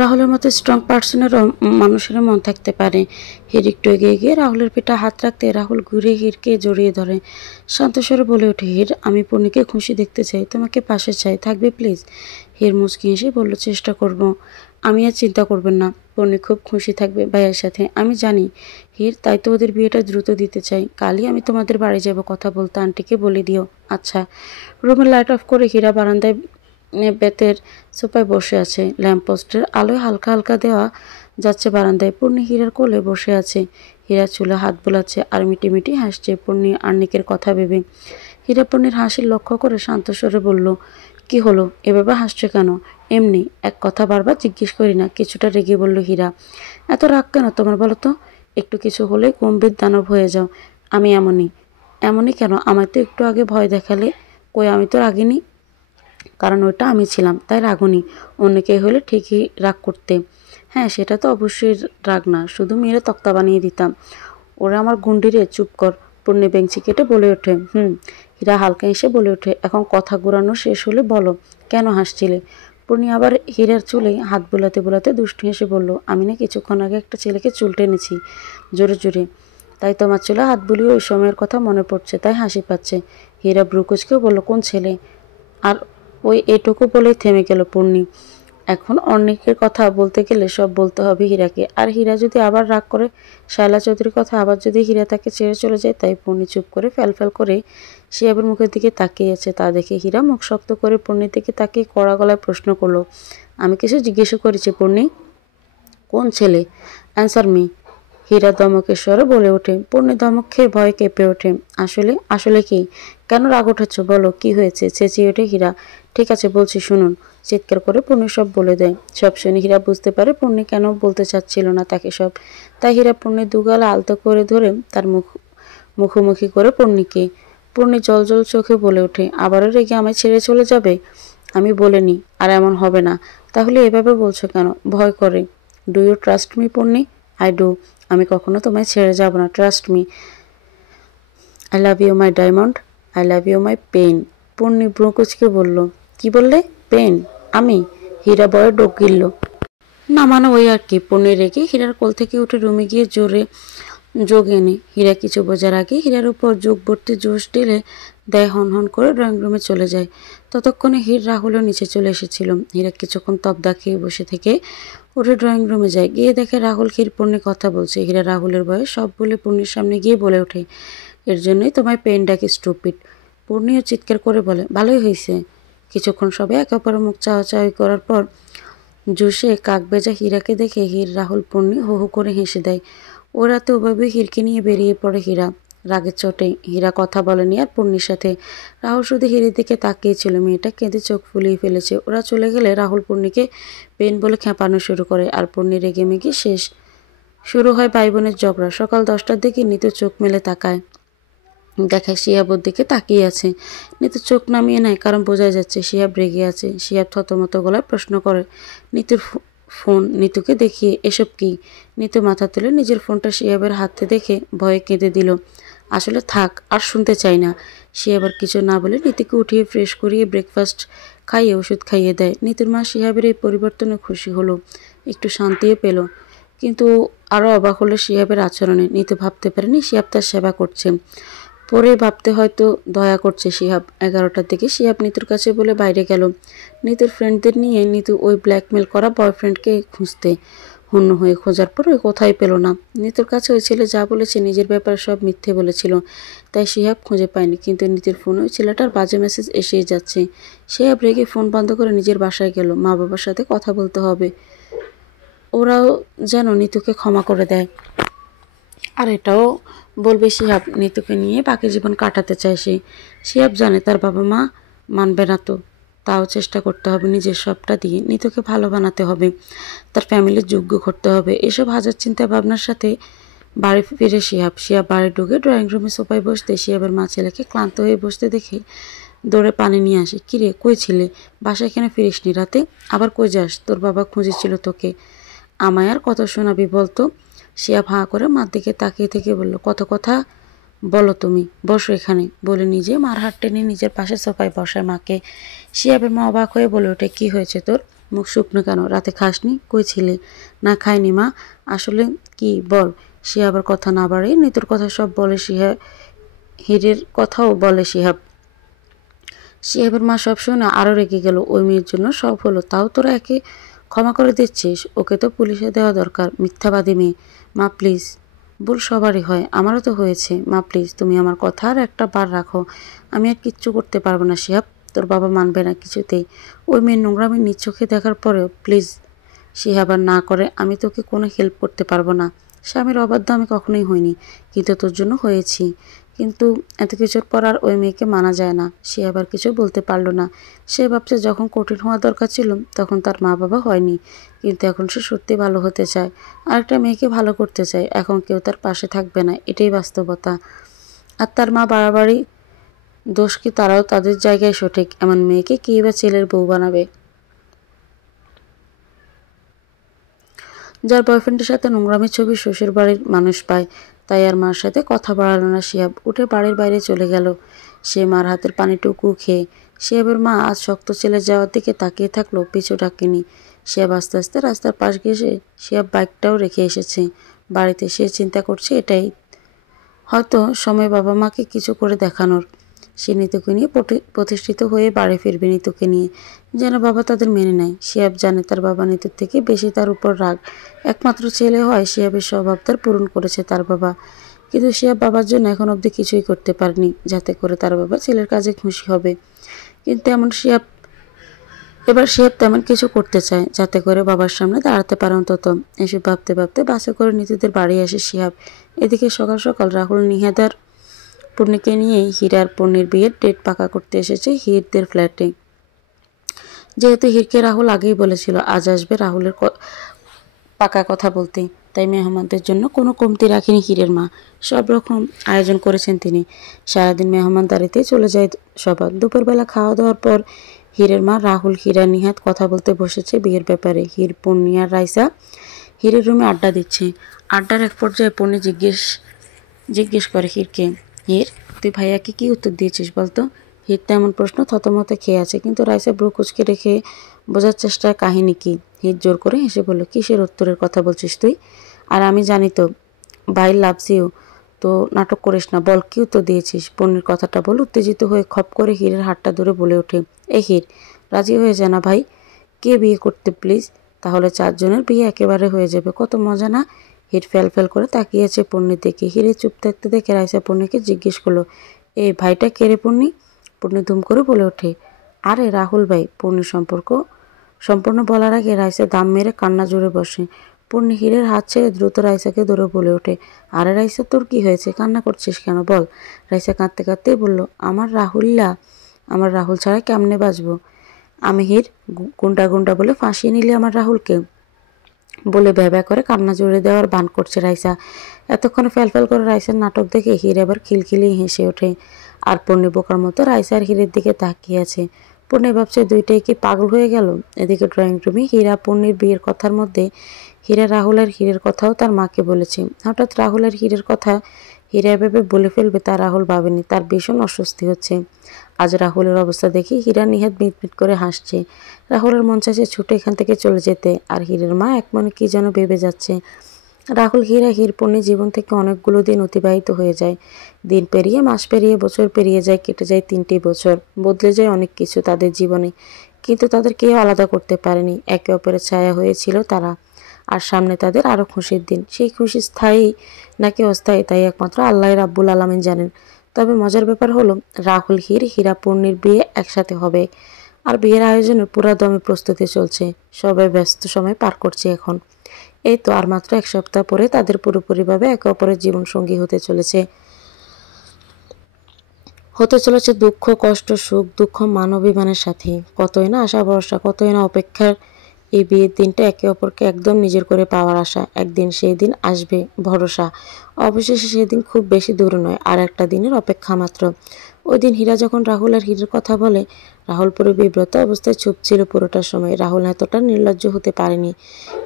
রাহুলের মতো স্ট্রং পার্সনেরও মানুষের মন থাকতে পারে। হির একটু এগিয়ে গিয়ে রাহুলের পিঠে হাত রাখতে রাহুল ঘুরে হিরকে জড়িয়ে ধরে। শান্তস্বরে বলে ওঠে, হির, আমি পূর্ণিকে খুশি দেখতে চাই, তোমাকে পাশে চাই, থাকবে প্লিজ? হির মুচকি হেসে বলল, চেষ্টা করব। আমি আর চিন্তা করবেন না, পূর্ণি খুব খুশি থাকবে ভাইয়ের সাথে, আমি জানি। হির, তাই তো ওদের বিয়েটা দ্রুত দিতে চাই। কালই আমি তোমাদের বাড়ি যাব কথা বলতে, আন্টিকে বলে দিও। আচ্ছা। রুমের লাইট অফ করে হীরা বারান্দায় বেতের সোফায় বসে আছে। ল্যাম্পপোস্টের আলোয় হালকা হালকা দেওয়া যাচ্ছে বারান্দায়। পূর্ণি হীরার কোলে বসে আছে। হীরা চুলে হাত বোলাচ্ছে আর মিটিমিটি হাসছে পূর্ণি আর্নিকের কথা ভেবে। হীরা পূর্ণির হাসির লক্ষ্য করে শান্ত স্বরে বলল, কি হলো, এভাবে হাসছে কেন? এমনি, এক কথা বারবার জিজ্ঞেস করি না, কিছুটা রেগে বলল হীরা। এত রাগ কেন তোমার বলো তো? একটু কিছু হলেই গম্ভীর দানব হয়ে যাও। আমি এমনই। এমনই কেন? আমায় তো একটু আগে ভয় দেখালে। কই, আমি তো রাগিনি। কারণ ওইটা আমি ছিলাম, তাই রাগুনি। অন্য কেউ হলে ঠিকই রাগ করতে। হ্যাঁ, সেটা তো অবশ্যই রাগ না, শুধু মেরে তক্তা বানিয়ে দিতাম। ওরা আমার গুন্ডিরে। চুপ কর। পূর্ণি বেঞ্চি কেটে বলে ওঠে। হীরা হালকা হেসে বলে ওঠে, এখন কথা ঘুরানো শেষ হলে বলো, কেন হাসছিলে? পূর্ণি আবার হীরার চুলে হাত বোলাতে বোলাতে দুষ্টু হেসে বলল, আমি না কিছুক্ষণ আগে একটা ছেলেকে চুল টেনেছি জোরে জোরে, তাই তোমার চুলে হাত বুলিয়ে ওই সময়ের কথা মনে পড়ছে, তাই হাসি পাচ্ছে। হীরা ব্রুকুচকেও বলল, কোন ছেলে? আর ওই এটুকু বলেই থেমে গেল পূর্ণি। এখন অর্ণিকের কথা বলতে গেলে সব বলতে হবে হীরাকে। আর হীরা যদি আবার রাগ করে শায়লা চৌধুরীর কথা, আবার যদি হীরা তাকে ছেড়ে চলে যায়, তাই পূর্ণি চুপ করে ফ্যাল করে শিহাবের মুখের দিকে তাকিয়ে আছে। তা দেখে হীরা মুখ শক্ত করে পূর্ণির দিকে তাকিয়ে কড়া গলায় প্রশ্ন করলো, আমি কিছু জিজ্ঞেস করেছি পূর্ণি? কোন ছেলে? Answer me. হীরা ধমকের স্বরে বলে ওঠে। পূর্ণি ধমক খেয়ে ভয় কেঁপে ওঠে। আসলে আসলে কি? কেন রাগ উঠেছ? বলো, কি হয়েছে? চেঁচিয়ে ওঠে হীরা। ঠিক আছে, বলছি শুনুন। চিৎকার করে পূর্ণি সব বলে দেয়। সব শুনে হীরা বুঝতে পারে পূর্ণি কেন বলতে চাচ্ছিল না তাকে সব। তাই হীরা পূর্ণির দুগাল আলতো করে ধরে তার মুখোমুখি করে পূর্ণিকে। পূর্ণি জল চোখে বলে ওঠে, আবারও রেগে আমায় ছেড়ে চলে যাবে? আমি বলিনি, আর এমন হবে না। তাহলে এভাবে বলছো কেন? ভয় করে। Do you trust me Purni? I do. আমি কখনো তোমায় ছেড়ে যাব না, trust me. I love you my diamond, I love you my pen. Purni ব্রুকুচকে বলল, কি বললে? পেন? আমি? হীরা বড় ডোক গিলল। না মানে ওই আর কি। পূর্ণি রেগে হীরার কোল থেকে উঠে রুমে গিয়ে জোরে যোগ এনে হীরা কিছু বোঝার আগে হীরার উপর যোগ ভর্তি জোশ ঢেলে দেয়। হন করে ড্রয়িং রুমে চলে যায়। ততক্ষণে হীর রাহুলও নিচে চলে এসেছিল। হীরা কিছুক্ষণ তবদা খেয়ে বসে থেকে উঠে ড্রয়িং রুমে যায়। গিয়ে দেখে রাহুল হীর পূর্ণি কথা বলছে। হীরা রাহুলের বয়স সব বলে পূর্ণির সামনে গিয়ে বলে ওঠে, এর জন্যই তোমায় পেন ডাকে স্টুপিড। পূর্ণিও চিৎকার করে বলে, ভালোই হয়েছে। কিছুক্ষণ সবাই একে অপরের মুখ চাওয়াচাওয়ি করার পর জোশে কাক বেজা হীরাকে দেখে হীর রাহুল পূর্ণি হো হো করে হেসে দেয়। ও রাতে ওভাবে হীরকে নিয়ে বেরিয়ে পড়ে হীরা। রাগের চোটে হীরা কথা বলেনি আর পূর্ণির সাথে। রাহুল শুধু হীরের দিকে তাকিয়েছিল। মেয়েটা কেঁদে চোখ ফুলিয়ে ফেলেছে। ওরা চলে গেলে রাহুল পূর্ণিকে পেন বলে খেপানো শুরু করে। আর পূর্ণি রেগে মেগে শেষ। শুরু হয় ভাই বোনের ঝগড়া। সকাল 10টার দিকে নিতু চোখ মেলে তাকায়। দেখায় শিহাব ওর দিকে তাকিয়ে আছে। নিতু চোখ নামিয়ে নেয়, কারণ বোঝা যাচ্ছে শিহাব রেগে আছে। শিহাব থতমত গলায় প্রশ্ন করে, নিতুর ফোন নিতুকে দেখিয়ে, এসব কি? নিতু মাথা তুলে নিজের ফোনটা শিহাবের হাতে দেখে ভয়ে কেঁদে দিল। আসলে থাক, আর শুনতে চাই না। শিহাব আর কিছু না বলে নিতুকে উঠিয়ে ফ্রেশ করিয়ে ব্রেকফাস্ট খাইয়ে ওষুধ খাইয়ে দেয়। নিতুর মা শিহাবের এই পরিবর্তনে খুশি হলো, একটু শান্তিও পেল। কিন্তু আরও অবাক হলো শিহাবের আচরণে। নিতু ভাবতে পারেনি শিহাব তার সেবা করছে। পরে ভাবতে হয়তো দয়া করছে শিহাব। 11টার দিকে শিহাব নিতুর কাছে বলে বাইরে গেল নিতুর ফ্রেন্ডদের নিয়ে নিতু ওই ব্ল্যাকমেল করা বয়ফ্রেন্ডকে খুঁজতে। হন্য হয়ে খোঁজার পর ওই কোথায় পেল না। নিতুর কাছে ওই ছেলে যা বলেছে নিজের ব্যাপারে সব মিথ্যে বলেছিল, তাই শিহাব খুঁজে পায়নি। কিন্তু নিতুর ফোনে ওই ছেলেটার বাজে মেসেজ এসেই যাচ্ছে। শিহাব রেগে ফোন বন্ধ করে নিজের বাসায় গেল। মা বাবার সাথে কথা বলতে হবে, ওরাও যেন নিতুকে ক্ষমা করে দেয়। আর এটাও বলবে শিহাব নিতুকে নিয়ে বাকি জীবন কাটাতে চায় সে। শিহাব জানে তার বাবা মা মানবে না, তো তাও চেষ্টা করতে হবে নিজের সবটা দিয়ে। নিতুকে ভালো বানাতে হবে, তার ফ্যামিলির যোগ্য করতে হবে। এসব হাজার চিন্তা ভাবনার সাথে বাড়ি ফিরে শিহাব বাড়ি ঢুকে ড্রয়িং রুমে সোফায় বসতে শিহাবের মা ছেলেকে ক্লান্ত হয়ে বসতে দেখে দৌড়ে পানি নিয়ে আসে। কিরে, কই ছিলে? বাসায় কেন ফিরিসনি রাতে? আবার কই যাস? তোর বাবা খুঁজেছিল তোকে। আমায় আর কত শোনাবি বলতো? শিহাব হাঁ করে মার দিকে তাকিয়ে থেকে বলল, কত কথা বলো তুমি, বসো এখানে বলে নিজে মার হাত টেনে নিজের পাশে সোফায় বসায় মাকে। শিহাবের মা অবাক হয়ে বলে ওঠে, কি হয়েছে তোর? মুখ শুকনো কেন? রাতে খাসনি? কই ছিলে? না খাইনি মা। আসলে কি বল? সে আবার কথা না বাড়িয়ে নিতুর কথা সব বলে হীরের কথাও বলে শিহাব। শিহাবের মা সব শুনে আরও রেগে গেল। ওই মেয়ের জন্য সব হলো, তাও তোরা একে ক্ষমা করে দিচ্ছিস? ওকে তো পুলিশে দেওয়া দরকার, মিথ্যাবাদী মেয়ে। মা প্লিজ। ভুল সবারই হয়, আমারও তো হয়েছে। মা প্লিজ, তুমি আমার কথা আর একটা বার রাখো। আমি আর কিচ্ছু করতে পারবো না শিহাব। তোর বাবা মানবে না কিছুতেই। ওই মেয়ের নোংরামি নিজ চোখে দেখার পরেও প্লিজ শিহাব আর না করে। আমি তোকে কোনো হেল্প করতে পারবো না। স্বামীর অবাধ্য আমি কখনোই হইনি, কিন্তু তোর জন্য হয়েছি। কিন্তু এত কিছুর পর আর ওই মেয়েকে মানা যায় না। সে আবার কিছু বলতে পারল না। সে ভাবছে যখন কঠিন হওয়া দরকার ছিল তখন তার মা বাবা হয়নি, কিন্তু এখন সে সত্যি ভালো হতে চায়, আরেকটা মেয়েকে ভালো করতে চায়। এখন কেউ তার পাশে থাকবে না, এটাই বাস্তবতা। আর তার মা বাড়াবাড়ি দোষ কি? তারাও তাদের জায়গায় সঠিক। এমন মেয়েকে কে বা ছেলের বউ বানাবে? যার বয়ফ্রেন্ডের সাথে নোংরামি ছবি শ্বশুর বাড়ির মানুষ পায়, তাই আর মার সাথে কথা বাড়ালো না শিহাব। উঠে বাড়ির বাইরে চলে গেল সে মার হাতের পানিটুকু খেয়ে। শিহাবের মা আজ শক্ত ছেলে যাওয়ার দিকে তাকিয়ে থাকলো, পিছু ডাকেনি। শিহাব আস্তে আস্তে রাস্তার পাশ ঘেঁষে শিহাব বাইকটাও রেখে এসেছে বাড়িতে। সে চিন্তা করছে এটাই হয়তো সময় বাবা মাকে কিছু করে দেখানোর। সে নিতুকে নিয়ে প্রতিষ্ঠিত হয়ে বাড়ি ফিরবে নিতুকে নিয়ে, যেন বাবা তাদের মেনে নেয়। শিহাব জানে তার বাবা নিতুর থেকে বেশি তার উপর রাগ। একমাত্র ছেলে হয় শিহাবের স্বভাব তার পূরণ করেছে তার বাবা, কিন্তু শিহাব বাবার জন্য এখন অবধি কিছুই করতে পারেনি যাতে করে তার বাবা ছেলের কাজে খুশি হবে। কিন্তু এবার শিহাব তেমন কিছু করতে চায় যাতে করে বাবার সামনে দাঁড়াতে পারে অন্তত। এসব ভাবতে ভাবতে বাসে করে নিতুদের বাড়ি আসে শিহাব। এদিকে সকাল সকাল রাহুল নিহাদার পূর্ণিকে নিয়ে হীরার পূর্ণির বিয়ের ডেট পাকা করতে এসেছে হীরদের ফ্ল্যাটে। যেহেতু হীরকে রাহুল আগেই বলেছিল আজ আসবে রাহুলের পাকা কথা বলতে, তাই মেহমানদের জন্য কোনো কমতি রাখেনি হীরের মা। সব রকম আয়োজন করেছেন তিনি। সারাদিন মেহমানদারিতে চলে যায় সবার। দুপুরবেলা খাওয়া দাওয়ার পর হীরের মা রাহুল, হীরা, নিহাত কথা বলতে বসেছে বিয়ের ব্যাপারে। হীর, পূর্ণি আর রাইসা হীরের রুমে আড্ডা দিচ্ছে। আড্ডার এক পর্যায়ে পূর্ণি জিজ্ঞেস করে হীরকে, হীর তুই ভাইয়াকে কি উত্তর দিয়েছিস বলতো? হীর তেমন প্রশ্ন থতমতে খেয়ে আছে, কিন্তু রাইসা ভ্রু কুচকে রেখে বোঝার চেষ্টার কাহিনী কি। হীর জোর করে হেসে বলল, কিসের উত্তরের কথা বলছিস তুই? আর আমি জানি তো ভাই লাভস ইউ, তো নাটক করিস না, বল কি উত্তর দিয়েছিস? পূর্ণির কথাটা বল। উত্তেজিত হয়ে খপ করে হীরের হাতটা ধরে বলে ওঠে, এ হীর রাজি হয়ে যা না ভাই, কে বিয়ে করতে প্লিজ, তাহলে 4 জনের বিয়ে একেবারে হয়ে যাবে, কত মজা না? হীর ফ্যাল করে তাকিয়েছে পূর্ণির দিকে। হীরে চুপ থাকতে দেখে রাইসা পূর্ণিকে জিজ্ঞেস করলো, এই ভাইটা কে রে পূর্ণি? পূর্ণি ধুম করে বলে ওঠে, আরে রাহুল ভাই। পূর্ণির সম্পূর্ণ বলার আগে রাইসা দাম মেরে কান্না জুড়ে বসে। পূর্ণি হীরের হাত ছেড়ে দ্রুত রাইসাকে ধরে বলে ওঠে, আরে রাইসা তোর কি হয়েছে? কান্না করছিস কেন বল? রাইসা কাঁদতে কাঁদতেই বলল, আমার রাহুল ছাড়া কেমনে বাঁচবো আমি? হীর গুন্ডা বলে ফাঁসিয়ে নিলে আমার রাহুলকে, বলে ভ্যাবা করে কান্না জুড়ে দেওয়ার ভান করছে রাইসা। এতক্ষণে ফ্যাল করে রাইসার নাটক দেখে হীর এবার খিলখিলিয়ে হেসে ওঠে। আর পূর্ণি বোকার মতো রাইসা আর হীরের দিকে তাকিয়ে আছে। পূর্ণি ভাবছে দুইটাই কি পাগল হয়ে গেল? এদিকে ড্রয়িং রুমে হীরা পূর্ণির বিয়ের কথার মধ্যে হীরা রাহুল আর হীরের কথাও তার মাকে বলেছে। হঠাৎ রাহুল আর হীরের কথা হীরা ভেবে বলে ফেলবে তা রাহুল ভাবেনি। তার ভীষণ অস্বস্তি হচ্ছে। আজ রাহুলের অবস্থা দেখে হীরা নিহাত মিটমিট করে হাসছে। রাহুলের মন চাইছে ছুটে এখান থেকে চলে যেতে, আর হীরের মা এক মনে কি যেন ভেবে যাচ্ছে। রাহুল, হীরা, হীরপূর্ণির জীবন থেকে অনেকগুলো দিন অতিবাহিত হয়ে যায়। দিন পেরিয়ে, মাস পেরিয়ে, বছর পেরিয়ে যায়, কেটে যায় 3টি বছর। বদলে যায় অনেক কিছু তাদের জীবনে, কিন্তু তাদের কেউ আলাদা করতে পারেনি। একে অপরের ছায়া হয়েছিল তারা। আর সামনে তাদের আরও খুশির দিন। সেই খুশি স্থায়ী নাকি অস্থায়ী তাই একমাত্র আল্লাহ রাব্বুল আলামিন জানেন। তবে মজার ব্যাপার হলো রাহুল, হীরা পূর্ণির বিয়ে একসাথে হবে, আর বিয়ের আয়োজনের পুরা দমে প্রস্তুতি চলছে। সবাই ব্যস্ত সময় পার করছে এখন। এই তো আর মাত্র 1 সপ্তাহ পরে তাদের পুরোপুরিভাবে একে অপরের জীবনসঙ্গী হতে চলেছে দুঃখ, কষ্ট, সুখ, দুঃখ, মান অভিমানের সাথে। কতই না আশা ভরসা, কতই না অপেক্ষার। এই বিয়ের দিনটা একে অপরকে একদম নিজের করে পাওয়ার আশা। একদিন সেই দিন আসবে, ভরসা। অবশেষে সেদিন খুব বেশি দূরে নয়, আর একটা দিনের অপেক্ষা মাত্র। ওই দিন হীরা যখন রাহুল আর হীরের কথা বলে, রাহুল পুরো বিব্রত অবস্থায় চুপ ছিল পুরোটা সময়। রাহুল এতটা নির্লজ্জ হতে পারেনি।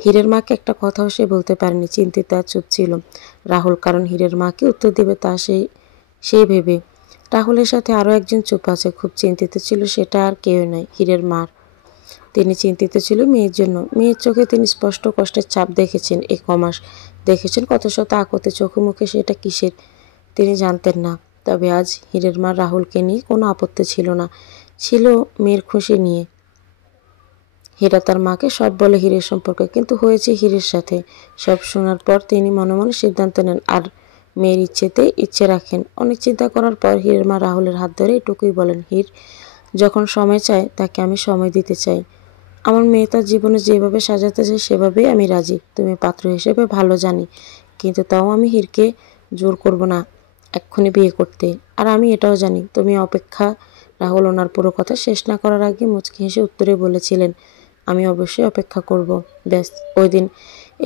হীরের মাকে একটা কথাও সে বলতে পারেনি। চিন্তিত আর চুপ ছিল রাহুল, কারণ হীরের মাকে উত্তর দেবে তা সেই ভেবে। রাহুলের সাথে আরও একজন চুপ আছে, খুব চিন্তিত ছিল, সেটা আর কেউ নয়, হীরের মার তিনি চিন্তিত ছিল মেয়ের জন্য। মেয়ের চোখে তিনি স্পষ্ট কষ্টের ছাপ দেখেছেন এই কমাস, দেখেছেন কত শত আকুতি চোখে মুখে, সেটা কিসের তিনি জানতেন না। তবে আজ হীরের মা রাহুলকে নিয়ে কোনো আপত্তি ছিল না, ছিল মেয়ের খুশি নিয়ে। হীরা তার মাকে সব বলে হীরের সম্পর্কে, কিন্তু হয়েছে হীরের সাথে। সব শোনার পর তিনি মনে মনে সিদ্ধান্ত নেন আর মেয়ের ইচ্ছেতে ইচ্ছে রাখেন। অনেক চিন্তা করার পর হীরের মা রাহুলের হাত ধরে এটুকুই বলেন, হীর যখন সময় চায় তাকে আমি সময় দিতে চাই। আমার মেয়ে তার জীবনে যেভাবে সাজাতে চায় সেভাবেই আমি রাজি। তুমি পাত্র হিসেবে ভালো জানি, কিন্তু তাও আমি হীরকে জোর করব না এক্ষুনি বিয়ে করতে। আর আমি এটাও জানি তুমি অপেক্ষা। রাহুল ওনার পুরো কথা শেষ না করার আগে মুচকি হেসে উত্তরে বলেছিলেন, আমি অবশ্যই অপেক্ষা করব। ব্যাস ওই দিন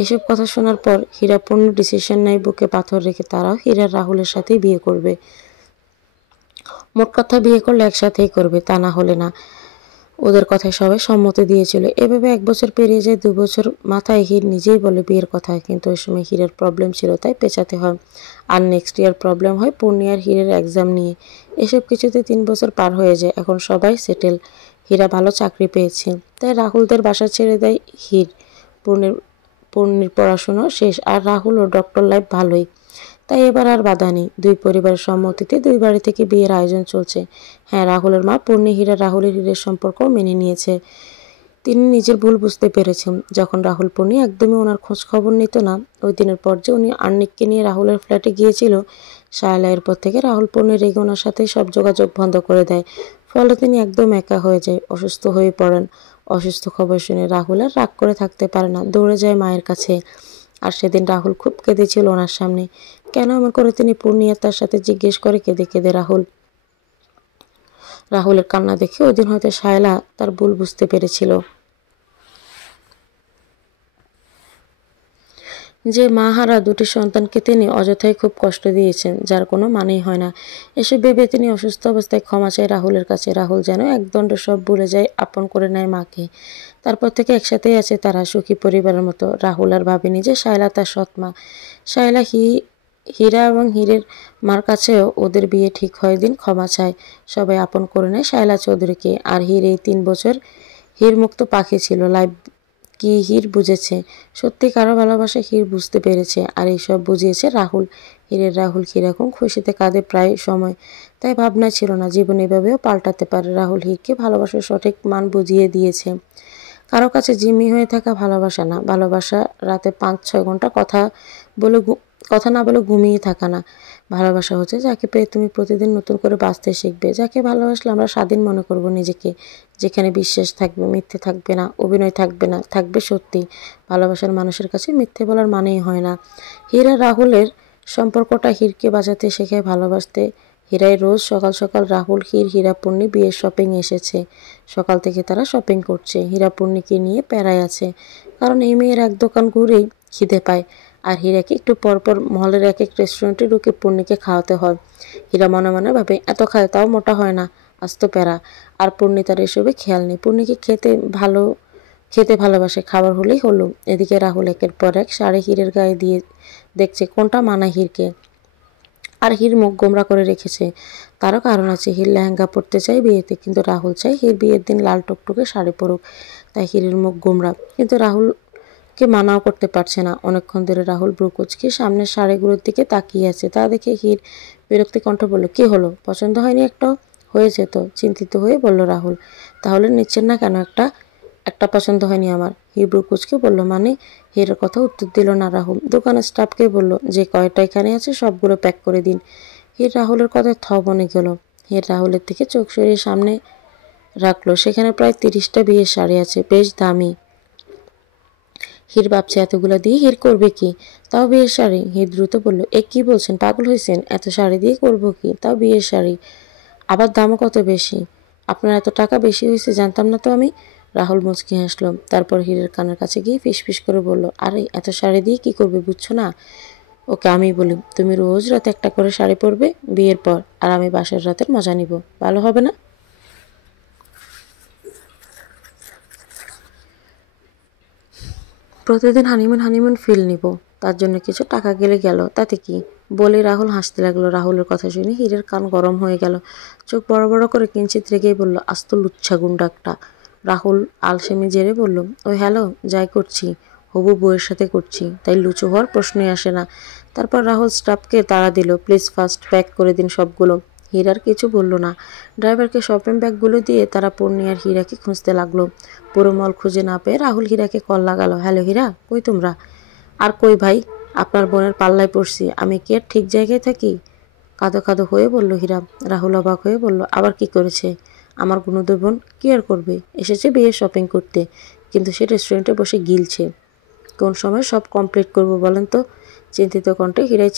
এসব কথা শোনার পর হীরা পূর্ণ ডিসিশন নেয়, বুকে পাথর রেখে তারাও হীরার রাহুলের সাথেই বিয়ে করবে। মোট কথা বিয়ে করলে একসাথেই করবে, তা না হলে না। ওদের কথায় সবাই সম্মতি দিয়েছিল। এভাবে 1 বছর পেরিয়ে যায়। 2 বছর মাথায় হীর নিজেই বলে বিয়ের কথা, কিন্তু ওই সময় হীরের প্রবলেম ছিল তাই পেঁচাতে হয়। আর নেক্সট ইয়ার প্রবলেম হয় পূর্ণি আর হীরের এক্সাম নিয়ে। এসব কিছুতে 3 বছর পার হয়ে যায়। এখন সবাই সেটেল। হীরা ভালো চাকরি পেয়েছে, তাই রাহুলদের বাসা ছেড়ে দেয় হীর। পূর্ণির পূর্ণির পড়াশুনো শেষ, আর রাহুল ও ডক্টর লাইফ ভালোই। তাই এবার আর বাধা নেই। 2 পরিবারের সম্মতিতে 2 বাড়ি থেকে বিয়ের আয়োজন চলছে। হ্যাঁ, রাহুলের মা পূর্ণি রাহুলের হীরের সম্পর্ক মেনে নিয়েছে। তিনি নিজের ভুল বুঝতে পেরেছেন। যখন রাহুল পূর্ণি একদমই ওনার খোঁজ খবর নিত না, ওই দিনের পর যে উনি আর্নিককে নিয়ে রাহুলের ফ্ল্যাটে গিয়েছিল, শায়লা এরপর থেকে রাহুল পূর্ণি রেগে ওনার সাথে সব যোগাযোগ বন্ধ করে দেয়। ফলে তিনি একদম একা হয়ে যায়, অসুস্থ হয়ে পড়েন। অসুস্থ খবর শুনে রাহুল আর রাগ করে থাকতে পারে না, দৌড়ে যায় মায়ের কাছে। আর সেদিন রাহুল খুব কেঁদেছিল ওনার সামনে। কেন এমন করে তিনি পূর্ণি আর তার সাথে জিজ্ঞেস করে কেঁদে কেঁদে রাহুলের কান্না দেখে ওই দিন হয়তো শায়লা তার ভুল বুঝতে পেরেছিল, যে মা হারা 2টি সন্তানকে তিনি অযথাই খুব কষ্ট দিয়েছেন, যার কোনো মানেই হয় না। এসব ভেবে তিনি অসুস্থ অবস্থায় ক্ষমা চায় রাহুলের কাছে। রাহুল যেন একদণ্ডে সব ভুলে যায়, আপন করে নেয় মাকে। তারপর থেকে একসাথেই আছে তারা, সুখী পরিবারের মতো। রাহুল আর ভাবেনি যে শায়লা তার সৎ মা। শায়লা হীরা এবং হীরের মার কাছেও ওদের বিয়ে ঠিক হয় দিন ক্ষমা চায়। সবাই আপন করে নেয় শায়লা চৌধুরীকে। আর হীর এই 3 বছর হীর মুক্ত পাখি ছিল। লাইফ কি হীর বুঝেছে, সত্যি কারো ভালোবাসা হীর বুঝতে পেরেছে। আর এইসব বুঝিয়েছে রাহুল। রাহুল কিরকম খুশিতে কাঁদে প্রায় সময়। তাই ভাবনা ছিল না জীবন এভাবেও পাল্টাতে পারে। রাহুল হীরকে ভালোবাসার সঠিক মান বুঝিয়ে দিয়েছে। কারো কাছে জিম্মি হয়ে থাকা ভালোবাসা না। ভালোবাসা রাতে 5-6 ঘন্টা কথা না বলে ঘুমিয়ে থাকা না। ভালোবাসা হচ্ছে যাকে পেয়ে তুমি প্রতিদিন নতুন করে বাঁচতে শিখবে, যাকে ভালোবাসলে আমরা স্বাধীন মনে করব নিজেকে, যেখানে বিশ্বাস থাকবে, মিথ্যে থাকবে না, অভিনয় থাকবে না, থাকবে সত্যি। ভালোবাসার মানুষের কাছে মিথ্যে বলার মানেই হয় না। হীরা রাহুলের সম্পর্কটা হীরকে বাঁচাতে শেখায় ভালোবাসতে। হীরাই রোজ সকাল সকাল রাহুল, হীরা পূর্ণি বিয়ের শপিং এসেছে। সকাল থেকে তারা শপিং করছে। হীরা পূর্ণিকে নিয়ে প্যারায় আছে, কারণ এই মেয়ের এক দোকান ঘুরেই খিদে পায়। আর হীরাকে একটু পরপর মহলের এক রেস্টুরেন্টে ঢুকে পূর্ণিকে খাওয়াতে হয়। হীরা মনে মনে ভাবে এত খায় তাও মোটা হয় না, আস্ত প্যারা। আর পূর্ণি তার এসবে খেয়াল নেই। পূর্ণিকে খেতে ভালোবাসে, খাবার হলেই হলো। এদিকে রাহুল একের পর এক শাড়ি হীরের গায়ে দিয়ে দেখছে কোনটা মানায় হীরকে। আর হীর মুখ গোমরা করে রেখেছে। তারও কারণ আছে। হীর লেহেঙ্গা পরতে চায় বিয়েতে, কিন্তু রাহুল চায় হীর বিয়ের দিন লাল টুকটুকে শাড়ি পরুক। তাই হীরের মুখ গোমরা, কিন্তু রাহুলকে মানাও করতে পারছে না। অনেকক্ষণ ধরে রাহুল ভ্রু কুঁচকে সামনের শাড়িগুলোর দিকে তাকিয়ে আছে। তা দেখে হীর বিরক্তি কণ্ঠ বলল, কি হলো, পছন্দ হয়নি একটাও? হয়েছে তো, চিন্তিত হয়ে বলল রাহুল। তাহলে নিচ্ছেন না কেন? একটা একটা পছন্দ হয়নি আমার। হিব্রু কুচকে বলল, মানে? হীরের কথা উত্তর দিল না রাহুল। দোকানের স্টাফকে বলল, যে কয়টা এখানে আছে সবগুলো প্যাক করে দিন। হীর রাহুলের কথায় বনে গেল। হীর রাহুলের থেকে চোখ সরিয়ে সামনে রাখলো। সেখানে প্রায় 30টা বিয়ের শাড়ি আছে, বেশ দামি। হীর ভাবছে এতগুলো দিয়ে হীর করবে কি? তাও বিয়ের শাড়ি। হীর দ্রুত বলল, এ কি বলছেন, পাগল হয়েছেন? এত শাড়ি দিয়ে করবো কি? তাও বিয়ের শাড়ি, আবার দামও কত বেশি। আপনার এত টাকা বেশি হয়েছে জানতাম না তো আমি। রাহুল মুচকি হাসল। তারপর হীরের কানের কাছে গিয়ে ফিসফিস করে বলল, আরে এত শাড়ি দিয়ে কি করবে বুঝছো না? ওকে আমি বলি, তুমি রোজ রাতে একটা করে শাড়ি পরবে বিয়ের পর, আর আমি বাসার রাতের মজা নিব। ভালো হবে না? প্রতিদিন হানিমুন ফিল নিব। তার জন্য কিছু টাকা গেলে গেল, তাতে কি? বলে রাহুল হাসতে লাগলো। রাহুলের কথা শুনে হীরের কান গরম হয়ে গেল। চোখ বড় বড় করে কিঞ্চিত রেগেই বলল, আস্ত লুচ্ছা গুন্ডা একটা। রাহুল আলসেমি জেরে বলল, ও হ্যালো, যাই করছি হবু বউয়ের সাথে করছি, তাই লুচু হওয়ার প্রশ্নই আসে না। তারপর রাহুল স্টাফকে তাড়া দিল, প্লিজ ফার্স্ট প্যাক করে দিন সবগুলো। হীর আর কিছু বলল না। ড্রাইভারকে শপিং ব্যাগগুলো দিয়ে তারা পূর্ণি আর হীরাকে খুঁজতে লাগলো। পুরো মল খুঁজে না পেয়ে রাহুল হীরাকে কল লাগালো, হ্যালো হীরা, কই তোমরা? আর কই ভাই, আপনার বোনের পাল্লায় পড়ছি, আমি কি আর ঠিক জায়গায় থাকি? কাঁদো কাঁদো হয়ে বলল হীরা। রাহুল অবাক হয়ে বলল, আবার কি করেছে? আমার গুণধর বোন কি আর করবে, এসেছে বিয়ের শপিং করতে, কিন্তু সে রেস্টুরেন্টে বসে গিলছে। কোন সময় সব কমপ্লিট করব বলেন তো? চিন্তিত কণ্ঠে হীরাই,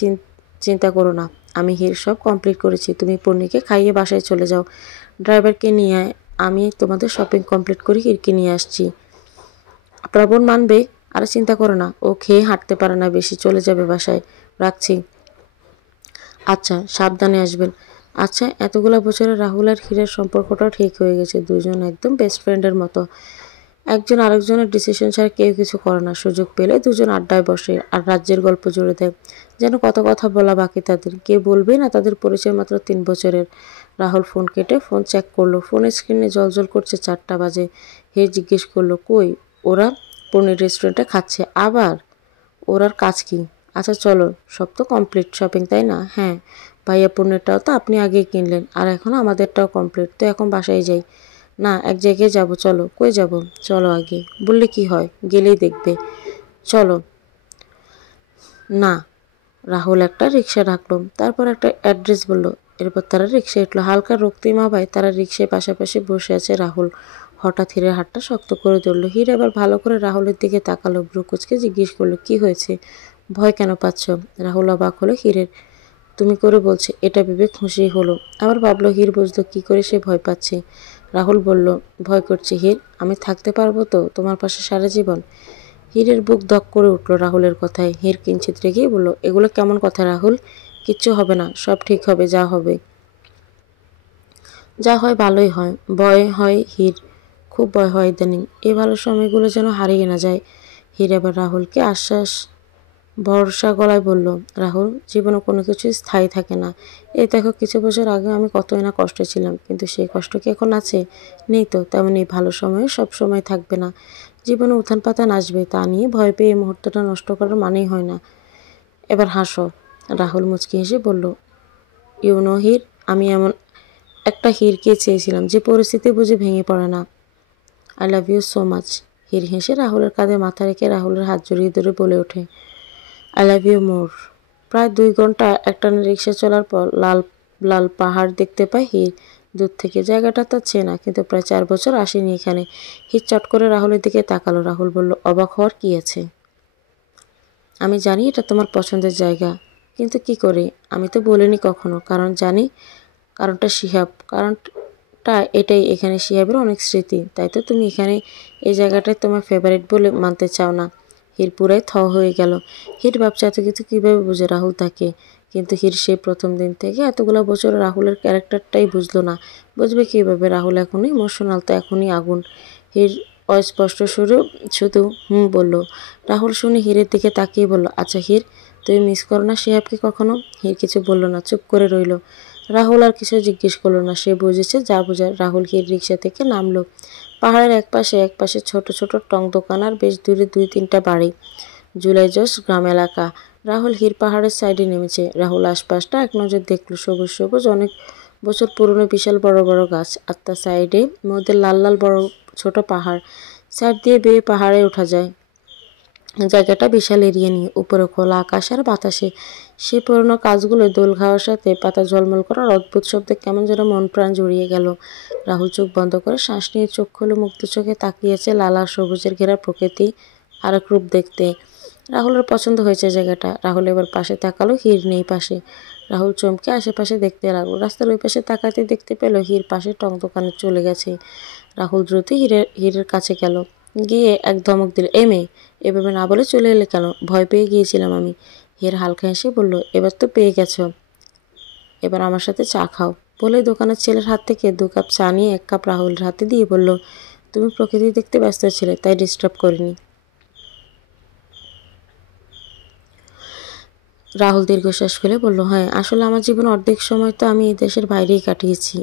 চিন্তা করো না, আমি হীর সব কমপ্লিট করেছি, তুমি পূর্ণিকে খাইয়ে বাসায় চলে যাও, ড্রাইভারকে নিয়ে আমি তোমাদের শপিং কমপ্লিট করে হীরকে নিয়ে আসছি। আপনার বোন মানবে? আর চিন্তা করো না, ও খেয়ে হাঁটতে পারে না বেশি, চলে যাবে বাসায়, রাখছি। আচ্ছা, সাবধানে আসবেন। আচ্ছা, এতগুলো বছরে রাহুল আর হীরের সম্পর্কটাও ঠিক হয়ে গেছে, দুজন একদম বেস্ট ফ্রেন্ডের মতো। একজন আরেকজনের ডিসিশন ছাড়া কেউ কিছু করে না, সুযোগ পেলে দুজন আড্ডায় বসে আর রাজ্যের গল্প জুড়ে দেয়। যেন কত কথা বলা বাকি তাদের, কেউ বলবেই না তাদের পরিচয় মাত্র 3 বছরের। রাহুল ফোন কেটে ফোন চেক করলো, ফোনের স্ক্রিনে জলজল করছে, 4টা বাজে। হীর জিজ্ঞেস করলো, কই ওরা? পনির রেস্টুরেন্টে খাচ্ছে আবার? ওর আর কাজ কি? আচ্ছা চলো, সব তো কমপ্লিট শপিং তাই না? হ্যাঁ, ভাইয়া পণ্যেরটাও তো আপনি আগেই কিনলেন, আর এখন আমাদেরটাও কমপ্লিট, তো এখন বাসায় যাই। না, এক জায়গায় যাব, চলো। কই যাব? চলো আগে বললে কি হয়, গেলেই দেখবে, চলো। না। রাহুল একটা রিক্সা ডাকলো, তারপর একটা অ্যাড্রেস বলল, এরপর তারা রিক্সা উঠলো। হালকা রক্তিমাভায় তারা রিক্সায় পাশাপাশি বসে আছে। রাহুল হঠাৎ হীরের হাতটা শক্ত করে ধরলো। হীর এবার ভালো করে রাহুলের দিকে তাকালো, ব্রুকুচকে জিজ্ঞেস করলো, কি হয়েছে, ভয় কেন পাচ্ছ? রাহুল অবাক হলো হীরের তুমি করে বলছে, এটা ভেবে খুশি হলো। আবার ভাবলো হীর বুঝলো কি করে সে ভয় পাচ্ছে। রাহুল বলল, ভয় করছে হীর, আমি থাকতে পারবো তো তোমার পাশে সারা জীবন? হীরের বুক ধক করে উঠল রাহুলের কথায়। হীর কিঞ্চিত রেগেই বলল, এগুলো কেমন কথা রাহুল? কিচ্ছু হবে না, সব ঠিক হবে, যা হবে। যা হয় ভালোই হয়। ভয় হয় হীর, খুব ভয় হয় ইদানিং, এই ভালো সময়গুলো যেন হারিয়ে না যায়। হীর এবার রাহুলকে আশ্বাস ভরসা গলায় বলল, রাহুল, জীবনে কোনো কিছুই স্থায়ী থাকে না। এই দেখো, কিছু বছর আগে আমি কতই না কষ্টে ছিলাম, কিন্তু সেই কষ্ট কি এখন আছে? নেই তো। তেমনি ভালো সময় সব সময় থাকবে না, জীবনে উত্থান পাতান আসবে, তা নিয়ে ভয় পেয়ে এই মুহূর্তটা নষ্ট করার মানেই হয় না। এবার হাসো। রাহুল মুচকি হেসে বলল, ইউনো হীর, আমি এমন একটা হীরকে চেয়েছিলাম যে পরিস্থিতি বুঝে ভেঙে পড়ে না। I love you so much. Heer হেসে রাহুলের কাঁধে মাথা রেখে রাহুলের হাত জড়িয়ে ধরে বলে ওঠে, আই লাভ ইউ মোর। প্রায় 2 ঘন্টা একটানা রিক্সা চলার পর লাল লাল পাহাড় দেখতে পায় হীর দূর থেকে। জায়গাটা তার চেনা, কিন্তু প্রায় 4 বছর আসেনি এখানে। হীর চট করে রাহুলের দিকে তাকালো। রাহুল বলল, অবাক হওয়ার কি আছে? আমি জানি এটা তোমার পছন্দের জায়গা, কিন্তু কি করে? আমি তো বলিনি কখনো, কারণ জানি, কারণটা শিহাব, কারণটা এটাই, এখানে শিহাবের অনেক স্মৃতি, তাই তো তুমি এখানে এই জায়গাটায় তোমার ফেভারিট বলে মানতে চাও না। হীর পুরাই হয়ে গেল। হীর ভাবছে এত কিছু কীভাবে বুঝে রাহুল তাকে, কিন্তু হীর সেই প্রথম দিন থেকে এতগুলো বছর রাহুলের ক্যারেক্টারটাই বুঝলো না। বুঝবে কীভাবে? রাহুল এখনই ইমোশনাল, তো এখনই আগুন। হীর অস্পষ্ট সুরে শুধু হুম বলল। রাহুল শুনে হীরের দিকে তাকিয়ে বলল, আচ্ছা হীর, তুমি মিস করো না শিহাবকে কখনো? হীর কিছু বলল না, চুপ করে রইল। রাহুল আর কিছু জিজ্ঞেস করলো না, সে বুঝেছে যা বোঝার। রাহুল হীর রিক্সা থেকে নামলো। পাহাড়ের একপাশে ছোট ছোট টং দোকান আর বেশ দূরে 2-3টা বাড়ি। জুলাই জোস গ্রাম এলাকা। রাহুল হীর পাহাড়ের সাইডে নেমেছে। রাহুল আশপাশটা এক নজর দেখলো, সবুজ সবুজ অনেক বছর পুরনো বিশাল বড় বড় গাছ, আর তার সাইডে মধ্যে লাল লাল বড় ছোট পাহাড়। সাইড দিয়ে বেয়ে পাহাড়ে ওঠা যায়। জায়গাটা বিশাল এরিয়া নিয়ে, উপরে খোলা আকাশ আর বাতাসে সেই পুরনো গাছগুলো দোল খাওয়ার সাথে পাতা ঝলমল করার অদ্ভুত শব্দে কেমন যেন মন প্রাণ জুড়িয়ে গেল। রাহুল চোখ বন্ধ করে শ্বাস নিয়ে চোখ খুলে মুক্ত চোখে তাকিয়েছে লালা সবুজের ঘেরা প্রকৃতি আর এক রূপ দেখতে। রাহুলের পছন্দ হয়েছে জায়গাটা। রাহুল এবার পাশে তাকালো, হীর নেই পাশে। রাহুল চমকে আশেপাশে দেখতে লাগলো। রাস্তার ওই পাশে তাকাতে দেখতে পেল হীর পাশে টং দোকানে চলে গেছে। রাহুল দ্রুত হীরের কাছে গেল, গিয়ে এক ধমক দিল, এ মেয়ে, এভাবে না বলে চলে এলে কেন? ভয় পেয়ে গিয়েছিলাম আমি। হীর হালকা হেসে বলল, এবার তো পেয়ে গেছো, এবার আমার সাথে চা খাও। বলে দোকানের ছেলের হাত থেকে 2 কাপ চা নিয়ে 1 কাপ রাহুলের হাতে দিয়ে বলল, তুমি প্রকৃতি দেখতে ব্যস্ত ছিলে, তাই ডিস্টার্ব করিনি। রাহুল দীর্ঘশ্বাস ফেলে বলল, হ্যাঁ, আসলে আমার জীবন অর্ধেক সময় তো আমি এই দেশের বাইরেই কাটিয়েছি।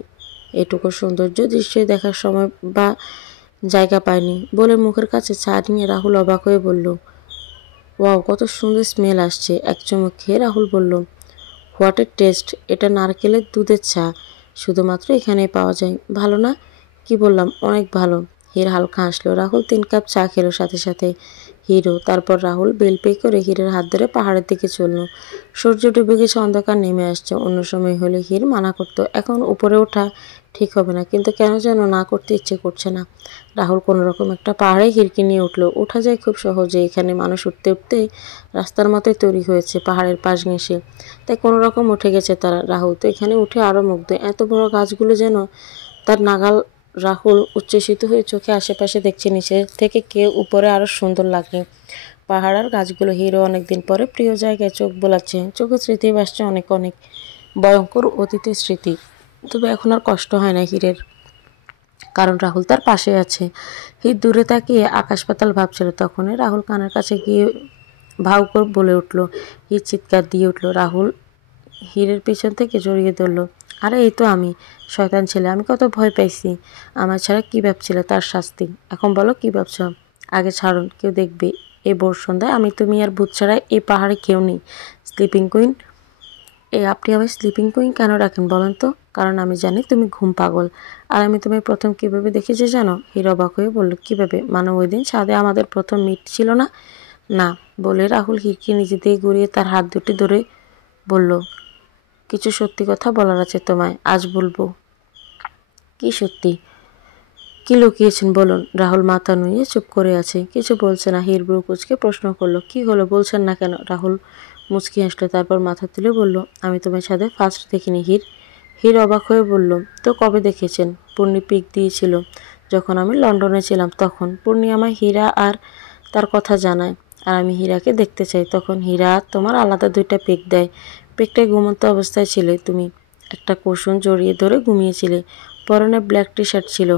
এটুকু সৌন্দর্য দৃশ্য দেখার সময় বা জায়গা পায়নি বলে মুখের কাছে চা নিয়ে রাহুল অবাক হয়ে বলল, ওয়াও, কত সুন্দর স্মেল আসছে। এক চুমুক খেয়ে রাহুল বলল, হোয়াট এ টেস্ট! এটা নারকেলের দুধের চা, শুধুমাত্র এখানেই পাওয়া যায়। ভালো না? কি বললাম, অনেক ভালো। হীর হালকা হাসলো। রাহুল 3 কাপ চা খেলো সাথে সাথে হিরও। তারপর রাহুল বিল পে করে হীরের হাত ধরে পাহাড়ের দিকে চলল। সূর্য ডুবে গেছে, অন্ধকার নেমে আসছে। অন্য সময় হলে হীর মানা করতো, এখন উপরে ওঠা ঠিক হবে না, কিন্তু কেন যেন না করতে ইচ্ছে করছে না। রাহুল কোনোরকম একটা পাহাড়ে হীরকে নিয়ে উঠলো। ওঠা যায় খুব সহজে, এখানে মানুষ উঠতে উঠতে রাস্তার মতোই তৈরি হয়েছে পাহাড়ের পাশ ঘেঁষে, তাই কোনো রকম উঠে গেছে তারা। রাহুল তো এখানে উঠে আরও মুগ্ধ, এত বড় গাছগুলো যেন তার নাগাল। রাহুল উচ্ছ্বসিত হয়ে চোখে আশেপাশে দেখছে, নিচে থেকে কেউ উপরে আরও সুন্দর লাগে পাহাড় আর গাছগুলো। হিরো অনেকদিন পরে প্রিয় জায়গায় চোখ বোলাচ্ছে, চোখে স্মৃতি ভাসছে অনেক অনেক ভয়ঙ্কর অতীতের স্মৃতি। তবে এখন আর কষ্ট হয় না হীরের, কারণ রাহুল তার পাশে আছে। হীর দূরে তাকিয়ে আকাশ পাতাল ভাবছিল, তখনই রাহুল কানের কাছে গিয়ে ভাউ করে বলে উঠল। হীর চিৎকার দিয়ে উঠল। রাহুল হীরের পিছন থেকে জড়িয়ে ধরল। আরে এই তো আমি, শয়তান ছেলে, আমি কত ভয় পাইছি। আমার ছাড়া কি ভাবছিলে তার শাস্তি? এখন বলো কি ভাবছ? আগে ছাড়ুন, কেউ দেখবে। এই ভোর সন্ধ্যায় আমি, তুমি আর ভূত ছাড়া এই পাহাড়ে কেউ নেই। স্লিপিং কুইন, আপনি আমায় স্লিপিং কুইন কেন রাখেন বলেন তো? কারণ আমি জানি তুমি ঘুম পাগল। আর আমি তোমায় প্রথম কিভাবে দেখেছি জানো? হীর অবাক হয়ে বলল, কিভাবে? মানে ওই দিন ছাদে আমাদের প্রথম মিট ছিল না? না, বলে রাহুল হীরকে নিজে দিয়ে ঘুরিয়ে তার হাত দুটি ধরে বলল, কিছু সত্যি কথা বলার আছে তোমায়, আজ বলবো। কি সত্যি? কি লুকিয়েছেন বলুন। রাহুল মাথা নুয়ে চুপ করে আছে, কিছু বলছে না। হীর ব্রু কুঁচকে প্রশ্ন করলো, কি হলো, বলছেন না কেন? রাহুল মুচকি হাসলো, তারপর মাথা তুলে বলল, আমি তোমার সাথে ফার্স্ট দেখিনি হীর। হীর অবাক হয়ে বলল, তো কবে দেখেছেন? পূর্ণি পিক দিয়েছিল যখন আমি লন্ডনে ছিলাম, তখন পূর্ণি আমায় হীরা আর তার কথা জানায়, আর আমি হীরাকে দেখতে চাই। তখন হীরা আর তোমার আলাদা 2টা পিক দেয়। পিকটায় ঘুমন্ত অবস্থায় ছিলে তুমি, একটা কুশন জড়িয়ে ধরে ঘুমিয়েছিলে, পরনে ব্ল্যাক টি শার্ট ছিল।